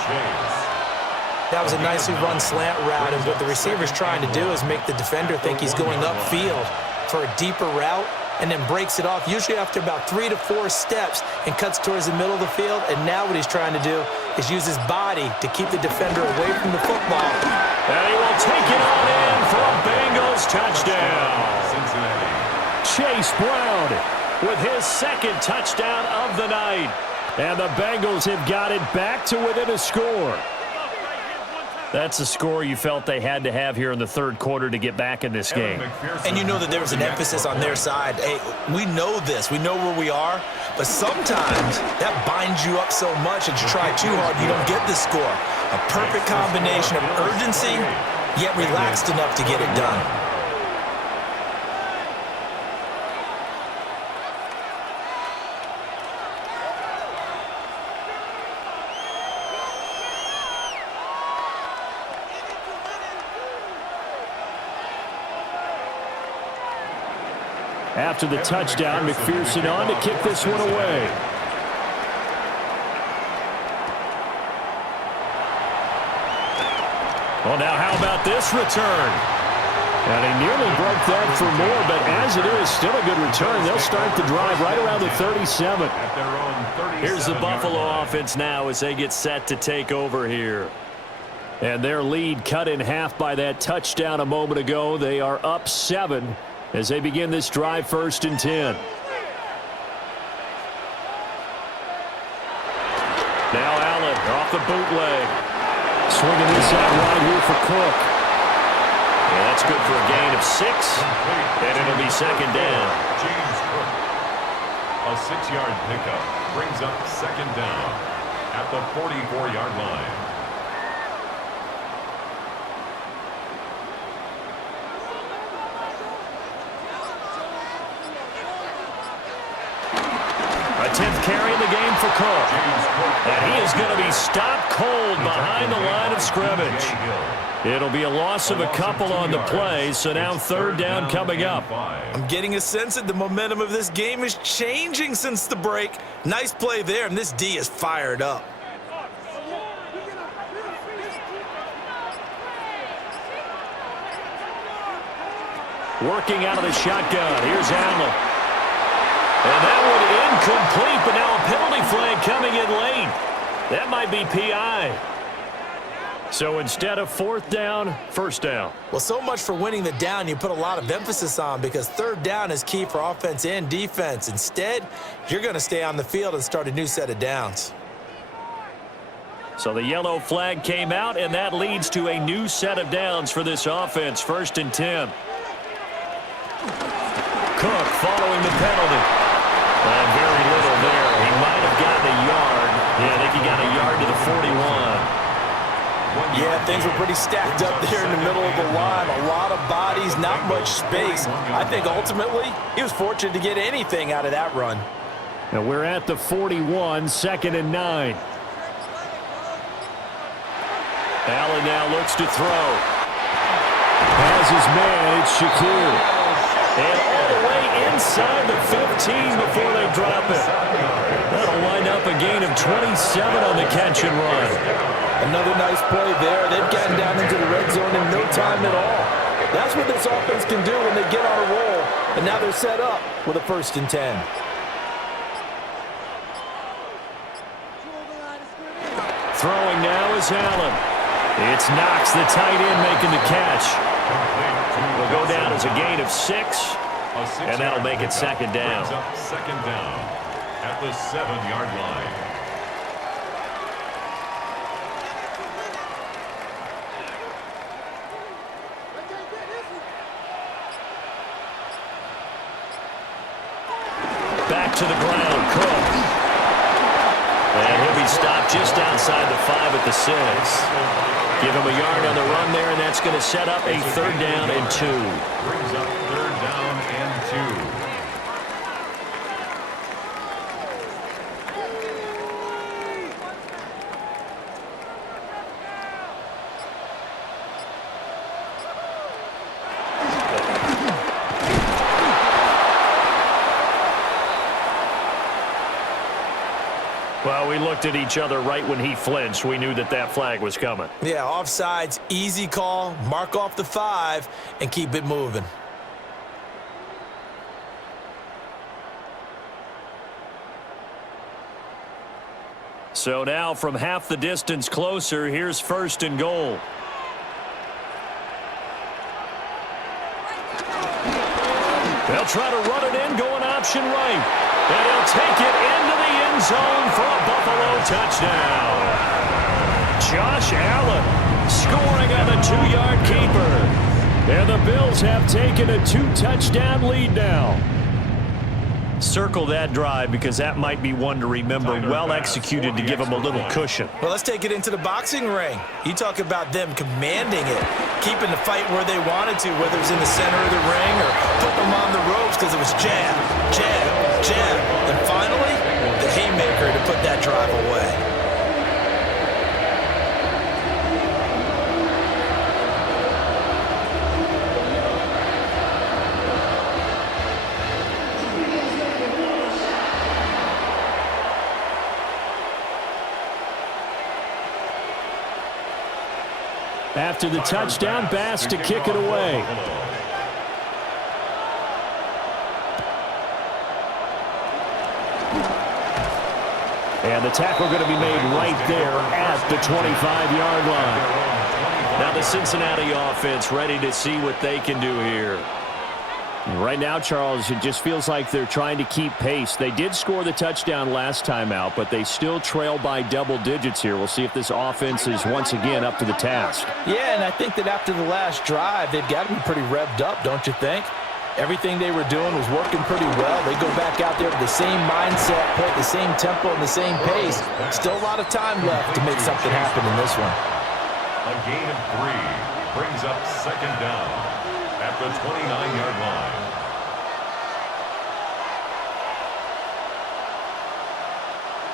That was a nicely run slant route, and what the receiver's trying to do is make the defender think he's going upfield for a deeper route and then breaks it off, usually after about 3 to 4 steps, and cuts towards the middle of the field. And now what he's trying to do is use his body to keep the defender away from the football. And he will take it on in for a Bengals touchdown. Cincinnati. Chase Brown with his 2nd touchdown of the night. And the Bengals have got it back to within a score. That's a score you felt they had to have here in the 3rd quarter to get back in this game. And you know that there was an emphasis on their side. Hey, we know this. We know where we are. But sometimes that binds you up so much that you try too hard, you don't get the score. A perfect combination of urgency, yet relaxed enough to get it done. After the touchdown, McPherson on to kick this one away. Well, now how about this return? And he nearly broke that for more, but as it is, still a good return. They'll start the drive right around the 37. Here's the Buffalo offense now as they get set to take over here. And their lead cut in half by that touchdown a moment ago. They are up 7 as they begin this drive, 1st and 10. Now Allen off the bootleg. Swinging this out wide here for Cook. Yeah, that's good for a gain of 6. And it'll be 2nd down. James Cook. A 6-yard pickup brings up 2nd down at the 44-yard line. A 10th carry in the game for Cook. And he is going to be stopped cold behind the line of scrimmage. It'll be a loss of a couple on the play, so now 3rd down coming up. I'm getting a sense that the momentum of this game is changing since the break. Nice play there, and this D is fired up. Working out of the shotgun. Here's Allen. And that one incomplete, but now a penalty flag coming in late. That might be PI. So instead of 4th down, 1st down. Well, so much for winning the down you put a lot of emphasis on, because 3rd down is key for offense and defense. Instead, you're going to stay on the field and start a new set of downs. So the yellow flag came out, and that leads to a new set of downs for this offense. 1st and 10. Cook following the penalty. And very little there. He might have gotten a yard. Yeah, I think he got a yard to the 41. Yeah, things were pretty stacked up there in the middle of the line. A lot of bodies, not much space. I think ultimately he was fortunate to get anything out of that run. Now we're at the 41, 2nd and 9. Allen now looks to throw. Has his man, it's Shakir. And all the way inside the 15 before they drop it. That'll wind up a gain of 27 on the catch and run. Another nice play there. They've gotten down into the red zone in no time at all. That's what this offense can do when they get on a roll. And now they're set up with a 1st and 10. Throwing now is Allen. It's Knox, the tight end, making the catch. Will go down as a gain of 6, and that'll make it 2nd down. 2nd down at the 7-yard line. Back to the ground, Cook. And he'll be stopped just outside the 5 at the 6. Give him a yard on the run there, and that's going to set up a 3rd down and 2. Brings up 3rd down and 2. Well, we looked at each other right when he flinched. We knew that that flag was coming. Yeah, offsides, easy call, mark off the 5, and keep it moving. So now from half the distance closer, here's 1st and goal. They'll try to run it in, going option right. And he'll take it into the end zone for a Buffalo touchdown. Josh Allen scoring on the 2-yard keeper. And the Bills have taken a 2-touchdown lead now. Circle that drive because that might be one to remember. Well executed to give them a little cushion. Well, let's take it into the boxing ring. You talk about them commanding it, keeping the fight where they wanted to, whether it's in the center of the ring or putting them on the ropes because it was jab, jab, jab. And finally, the haymaker to put that drive away. After the touchdown, Bass to kick it away. And the tackle going to be made right there at the 25-yard line. Now the Cincinnati offense ready to see what they can do here. Right now, Charles, it just feels like they're trying to keep pace. They did score the touchdown last time out, but they still trail by double digits here. We'll see if this offense is once again up to the task. Yeah, and I think that after the last drive, they've got to be pretty revved up, don't you think? Everything they were doing was working pretty well. They go back out there with the same mindset, play at the same tempo and the same pace. Still a lot of time left to make something happen in this one. A gain of 3 brings up 2nd down at the 29-yard line.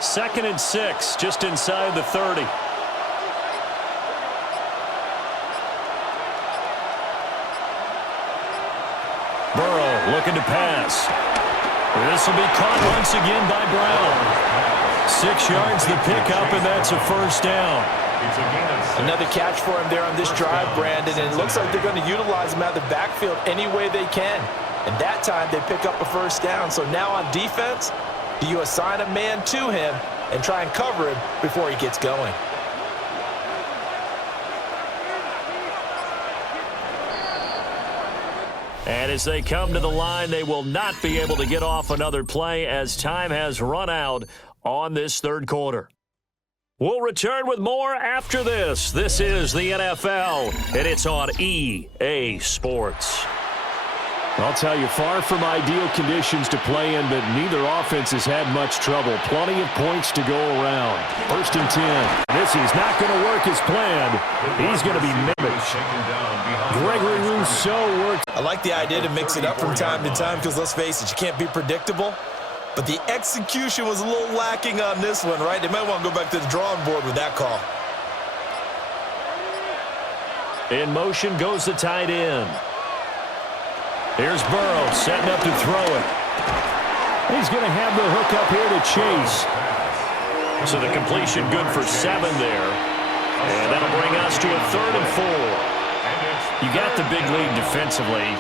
Second and 6, just inside the 30. Burrow looking to pass. This will be caught once again by Brown. 6 yards the pickup, and that's a 1st down. Another catch for him there on this drive, Brandon, and it looks like they're going to utilize him out of the backfield any way they can. And that time they pick up a 1st down. So now on defense, do you assign a man to him and try and cover him before he gets going? And as they come to the line, they will not be able to get off another play as time has run out on this 3rd quarter. We'll return with more after this. This is the NFL, and it's on EA Sports. I'll tell you, far from ideal conditions to play in, but neither offense has had much trouble. Plenty of points to go around. 1st and 10. This is not going to work as planned. He's going to be mimicked. Gregory Rousseau worked. I like the idea to mix it up from time to time because, let's face it, you can't be predictable. But the execution was a little lacking on this one, right? They might want to go back to the drawing board with that call. In motion goes the tight end. Here's Burrow setting up to throw it. He's going to have the hook up here to Chase. So the completion good for 7 there. And that'll bring us to a 3rd and 4. You got the big lead defensively.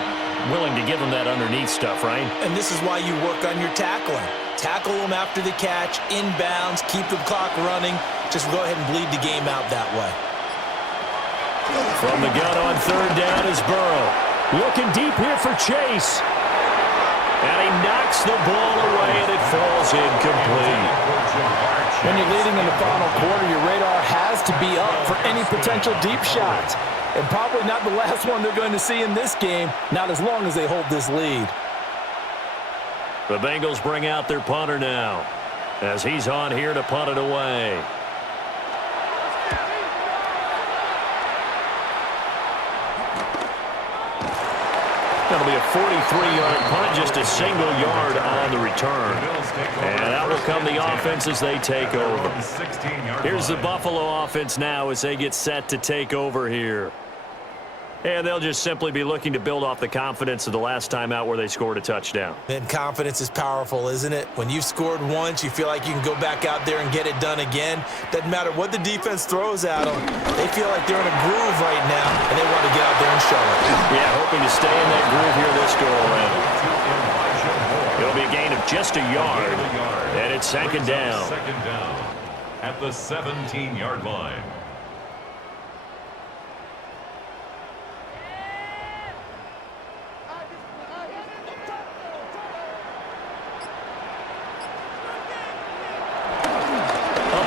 Willing to give them that underneath stuff, right? And this is why you work on your tackling. Tackle them after the catch, inbounds, keep the clock running. Just go ahead and bleed the game out that way. From the gun on 3rd down is Burrow. Looking deep here for Chase. And he knocks the ball away, and it falls incomplete. When you're leading in the final quarter, your radar has to be up for any potential deep shots. And probably not the last one they're going to see in this game, not as long as they hold this lead. The Bengals bring out their punter now, as he's on here to punt it away. That'll be a 43-yard punt, just a single yard on the return. And out will come the offense as they take over. Here's the Buffalo offense now as they get set to take over here. And they'll just simply be looking to build off the confidence of the last time out where they scored a touchdown. And confidence is powerful, isn't it? When you've scored once, you feel like you can go back out there and get it done again. Doesn't matter what the defense throws at them. They feel like they're in a groove right now, and they want to get out there and show it. Yeah, hoping to stay in that groove here this go-around. It'll be a gain of just a yard, and it's 2nd down. At the 17-yard line.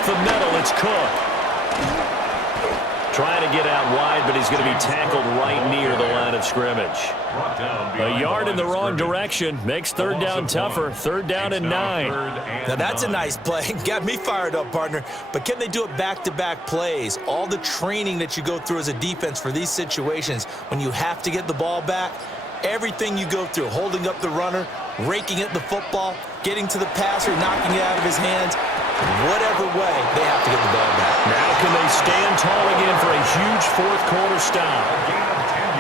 The middle, it's Cook. Trying to get out wide, but he's going to be tackled right near the line of scrimmage. A yard in the wrong direction makes 3rd down tougher. 3rd down and 9. Now that's a nice play. Got me fired up, partner. But can they do it back-to-back plays? All the training that you go through as a defense for these situations, when you have to get the ball back, everything you go through, holding up the runner, raking at the football, getting to the passer, knocking it out of his hands, whatever way, they have to get the ball back. Now can they stand tall again for a huge 4th quarter stop?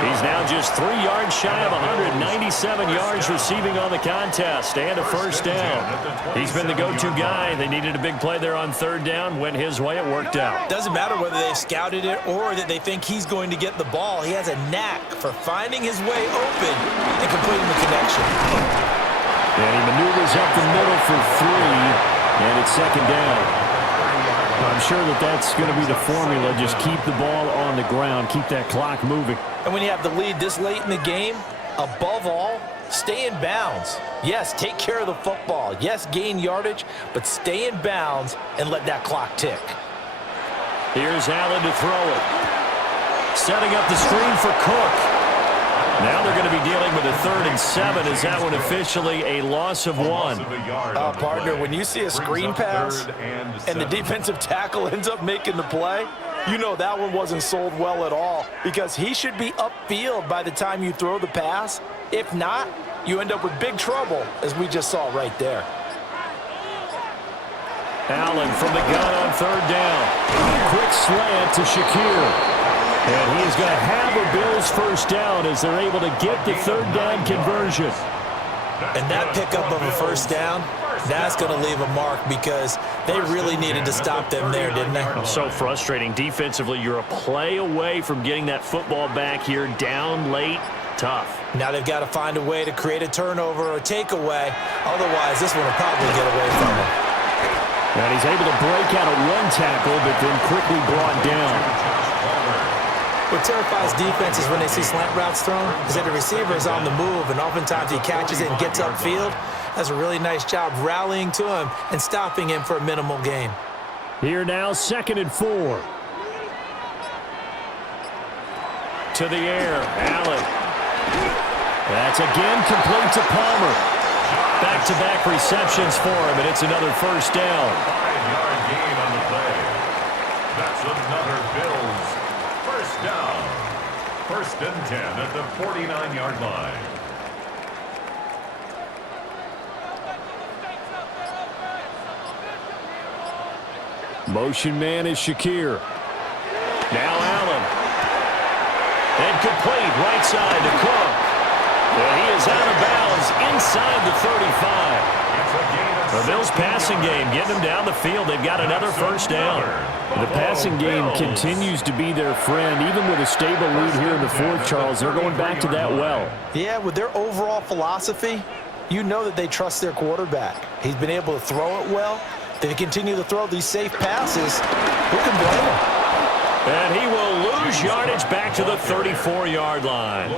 He's now just 3 yards shy of 197 yards receiving on the contest and a 1st down. He's been the go-to guy. They needed a big play there on 3rd down. Went his way. It worked out. Doesn't matter whether they've scouted it or that they think he's going to get the ball. He has a knack for finding his way open and completing the connection. And he maneuvers up the middle for 3. And it's 2nd down. I'm sure that's going to be the formula. Just keep the ball on the ground. Keep that clock moving. And when you have the lead this late in the game, above all, stay in bounds. Yes, take care of the football. Yes, gain yardage, but stay in bounds and let that clock tick. Here's Allen to throw it. Setting up the screen for Cook. Now they're going to be dealing with a 3rd and 7. Is that one officially a loss of 1? Partner, when you see a screen pass and the defensive tackle ends up making the play, you know that one wasn't sold well at all because he should be upfield by the time you throw the pass. If not, you end up with big trouble, as we just saw right there. Allen from the gun on 3rd down. Quick slant to Shakir. And he is going to have a Bills 1st down as they're able to get the 3rd down conversion. And that pickup of a 1st down, that's going to leave a mark because they really needed to stop them there, didn't they? So frustrating. Defensively, you're a play away from getting that football back here down late. Tough. Now they've got to find a way to create a turnover or a takeaway. Otherwise, this one will probably get away from him. And he's able to break out of 1 tackle, but then quickly brought down. What terrifies defenses when they see slant routes thrown is that the receiver is on the move, and oftentimes he catches it and gets upfield. Does a really nice job rallying to him and stopping him for a minimal gain. Here now, 2nd and 4. To the air, Allen. That's again complete to Palmer. Back-to-back receptions for him, and it's another first down. 5-yard gain on the play. That's another Bills first down. 1st and 10 at the 49-yard line. Motion man is Shakir. Now Allen. And complete right side to Cook. And he is out of bounds inside the 35. The Bills passing game getting them down the field. They've got another first down. The passing game continues to be their friend. Even with a stable lead here in the 4th, Charles, they're going back to that well. Yeah, with their overall philosophy, you know that they trust their quarterback. He's been able to throw it well. They continue to throw these safe passes. Who can blame him? And he will lose yardage back to the 34-yard line.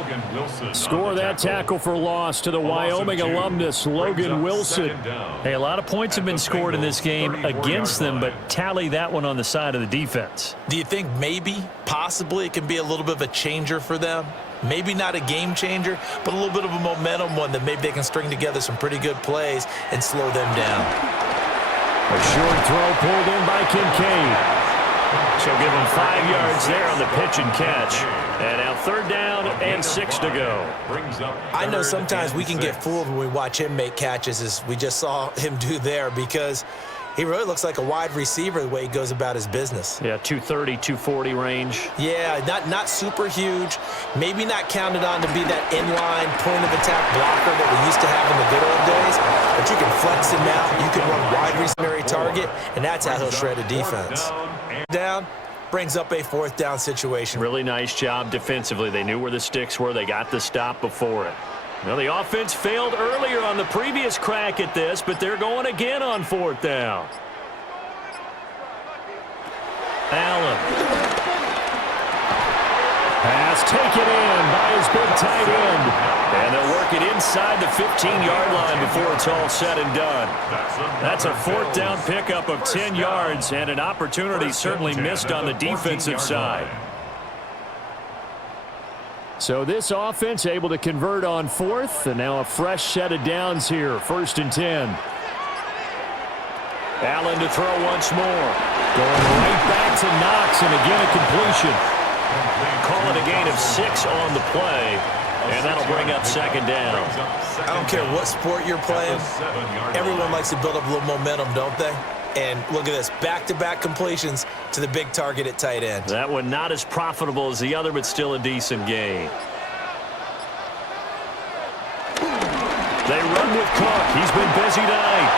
Score that tackle for loss to the Wyoming alumnus, Logan Wilson. Hey, a lot of points have been scored in this game against them, but tally that one on the side of the defense. Do you think maybe, possibly, it can be a little bit of a changer for them? Maybe not a game changer, but a little bit of a momentum one that maybe they can string together some pretty good plays and slow them down. A short throw pulled in by Kincaid. She'll give him 5 yards there on the pitch and catch. And now 3rd down and 6 to go. I know sometimes we can get fooled when we watch him make catches, as we just saw him do there, because he really looks like a wide receiver the way he goes about his business. Yeah, 230, 240 range. Yeah, not super huge. Maybe not counted on to be that inline point-of-attack blocker that we used to have in the good old days. But you can flex him out. You can run wide receiver target, and that's how he'll shred a defense. Down brings up a 4th down situation. Really nice job defensively. They knew where the sticks were. They got the stop before it. Well, the offense failed earlier on the previous crack at this, but they're going again on 4th down. Allen. Pass taken in by his big tight end. And they'll work it inside the 15-yard line before it's all said and done. That's a 4th down pickup of 10 yards and an opportunity certainly missed on the defensive side. So this offense able to convert on 4th, and now a fresh set of downs here, 1st and 10. Allen to throw once more. Going right back to Knox, and again a completion. Call it a gain of 6 on the play, and that'll bring up 2nd down. I don't care what sport you're playing. Everyone likes to build up a little momentum, don't they? And look at this, back-to-back completions to the big target at tight end. That one not as profitable as the other, but still a decent gain. They run with Cook. He's been busy tonight.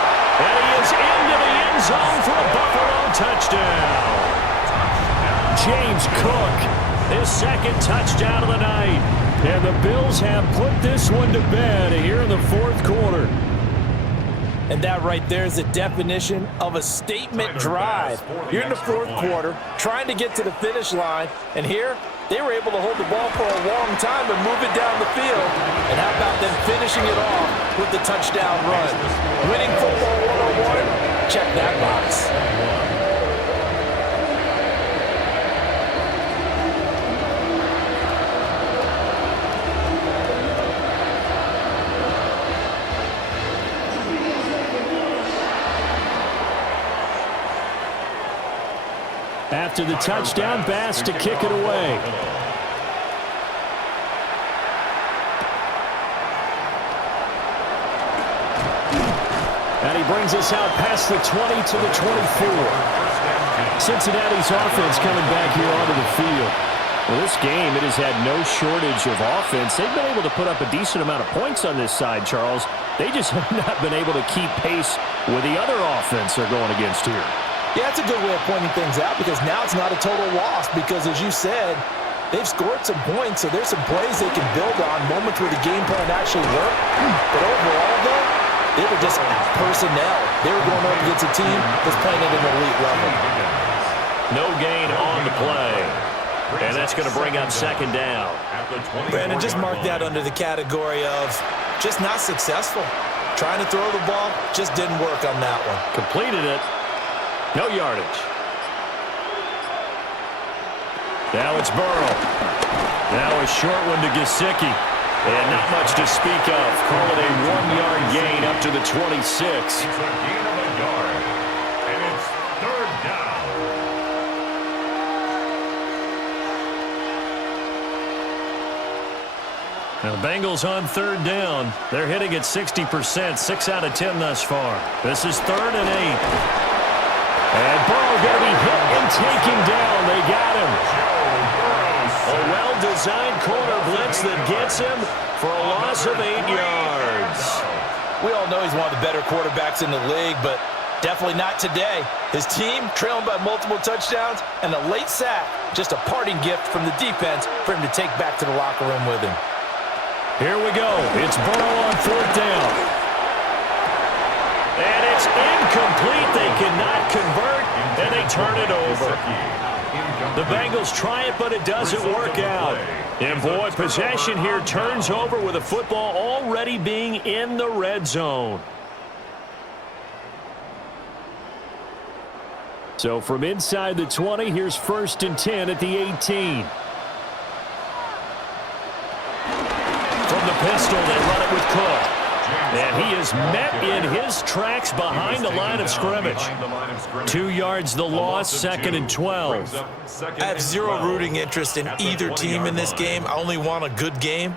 And he is into the end zone for a Buffalo touchdown. James Cook, his 2nd touchdown of the night. And the Bills have put this one to bed here in the 4th quarter. And that right there is the definition of a statement drive. You're in the 4th quarter, trying to get to the finish line, and here they were able to hold the ball for a long time and move it down the field. And how about them finishing it off with the touchdown run? Winning football 101, check that box. After the touchdown, Bass to kick it away. And he brings us out past the 20 to the 24. Cincinnati's offense coming back here onto the field. Well, this game, it has had no shortage of offense. They've been able to put up a decent amount of points on this side, Charles. They just have not been able to keep pace with the other offense they're going against here. Yeah, that's a good way of pointing things out, because now it's not a total loss, because as you said, they've scored some points, so there's some plays they can build on, moments where the game plan actually worked. But overall, though, they were just out personnel. They were going up against a team that's playing at an elite level. No gain on the play. And that's going to bring up 2nd down. Brandon, just mark that under the category of just not successful. Trying to throw the ball, just didn't work on that one. Completed it. No yardage. Now it's Burrow. Now a short one to Gesicki. And not much to speak of. Call it a 1-yard gain up to the 26. It's a gain of a yard. And it's third down. Now the Bengals on third down. They're hitting at 60%, 6 out of 10 thus far. This is 3rd and 8. And Burrow going to be hit and taken down. They got him. A well-designed corner blitz that gets him for a loss of 8 yards. We all know he's one of the better quarterbacks in the league, but definitely not today. His team trailing by multiple touchdowns and a late sack. Just a parting gift from the defense for him to take back to the locker room with him. Here we go. It's Burrow on 4th down. And it's incomplete. They cannot convert, and they turn it over. The Bengals try it, but it doesn't work out. And, boy, possession here turns over with the football already being in the red zone. So from inside the 20, here's 1st and 10 at the 18. From the pistol, they run it with Cook. And he is met in his tracks behind the line of scrimmage. 2 yards the loss, 2nd and 12. I have zero rooting interest in either team in this game. I only want a good game.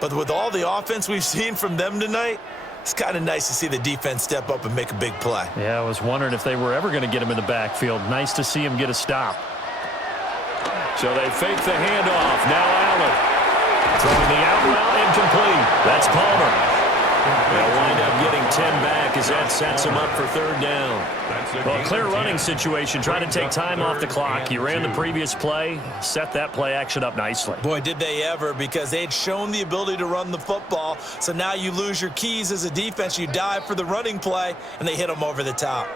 But with all the offense we've seen from them tonight, it's kind of nice to see the defense step up and make a big play. Yeah, I was wondering if they were ever going to get him in the backfield. Nice to see him get a stop. So they fake the handoff. Now Allen. Throwing the out route incomplete. That's Palmer. They'll wind up getting 10 back as that sets him up for 3rd down. Well, a clear running situation. Trying to take time off the clock. He ran the previous play, set that play action up nicely. Boy, did they ever, because they had shown the ability to run the football. So now you lose your keys as a defense. You dive for the running play, and they hit them over the top.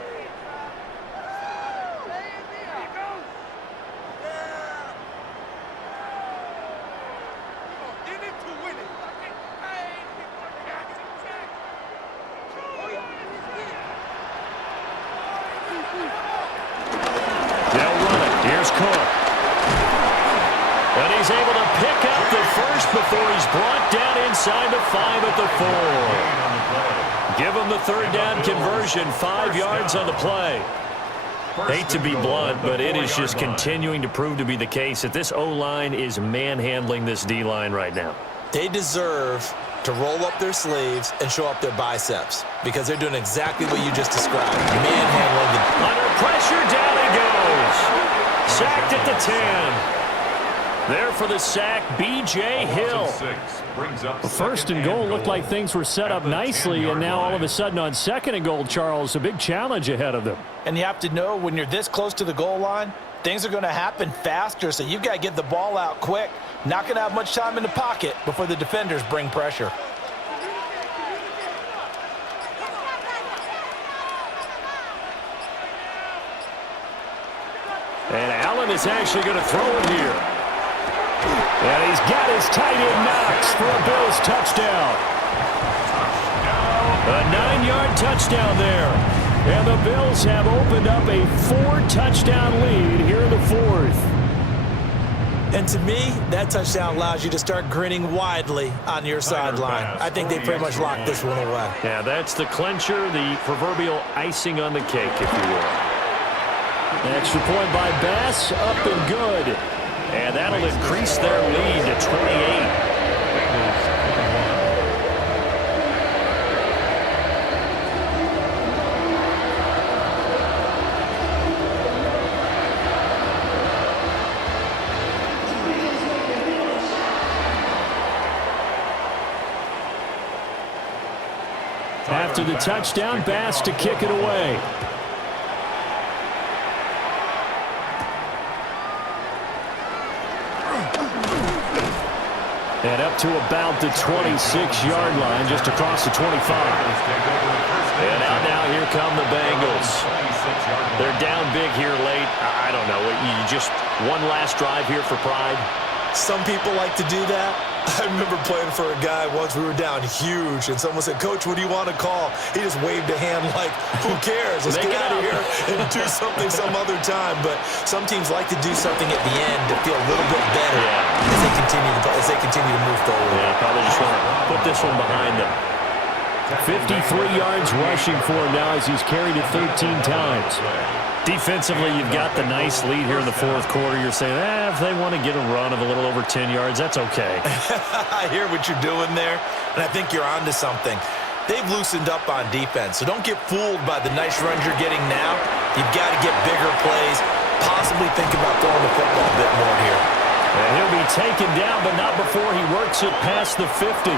Before he's brought down inside the 5 at the 4. Give him the 3rd down conversion, 5 yards on the play. Hate to be blunt, but it is just continuing to prove to be the case that this O-line is manhandling this D-line right now. They deserve to roll up their sleeves and show up their biceps because they're doing exactly what you just described, manhandling the... Under pressure, down he goes. Sacked at the 10. There for the sack, B.J. Hill. Well, 1st and goal looked like things were set up nicely, and now all of a sudden on 2nd and goal, Charles, a big challenge ahead of them. And you have to know when you're this close to the goal line, things are going to happen faster, so you've got to get the ball out quick. Not going to have much time in the pocket before the defenders bring pressure. And Allen is actually going to throw it here. And he's got his tight end Knox for a Bills touchdown. A 9-yard touchdown there. And the Bills have opened up a 4-touchdown lead here in the 4th. And to me, that touchdown allows you to start grinning widely on your sideline. I think they pretty much locked this one away. Yeah, that's the clincher, the proverbial icing on the cake, if you will. Extra point by Bass, up and good. And that'll increase their lead to 28. After the touchdown, Bass to kick it away. And up to about the 26-yard line, just across the 25. And out now, here come the Bengals. They're down big here late. I don't know. You just one last drive here for pride. Some people like to do that. I remember playing for a guy once. We were down huge, and someone said, "Coach, what do you want to call?" He just waved a hand like, "Who cares? Let's get out of here and do something some other time." But some teams like to do something at the end to feel a little bit better as they continue to move forward. Yeah, probably just want to put this one behind them. 53 yards rushing for him now as he's carried it 13 times. Defensively, you've got the nice lead here in the fourth quarter. You're saying, if they want to get a run of a little over 10 yards, that's okay. I hear what you're doing there, and I think you're onto something. They've loosened up on defense, so don't get fooled by the nice runs you're getting now. You've got to get bigger plays, possibly think about throwing the football a bit more here. And he'll be taken down, but not before he works it past the 50.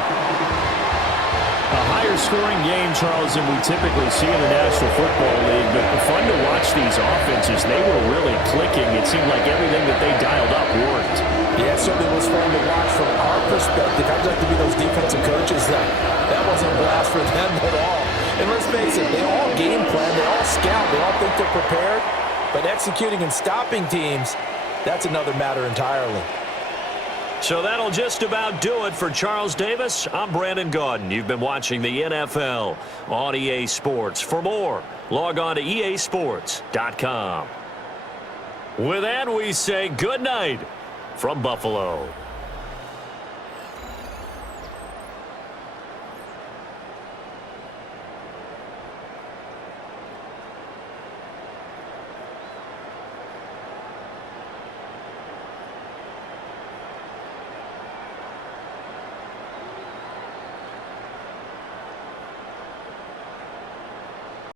A higher-scoring game, Charles, than we typically see in the National Football League, but fun to watch these offenses. They were really clicking. It seemed like everything that they dialed up worked. Yeah, it certainly was fun to watch from our perspective. I'd like to be those defensive coaches. That wasn't a blast for them at all. And let's face it, they all game plan, they all scout, they all think they're prepared, but executing and stopping teams, that's another matter entirely. So that'll just about do it for Charles Davis. I'm Brandon Gaudin. You've been watching the NFL on EA Sports. For more, log on to easports.com. With that, we say good night from Buffalo.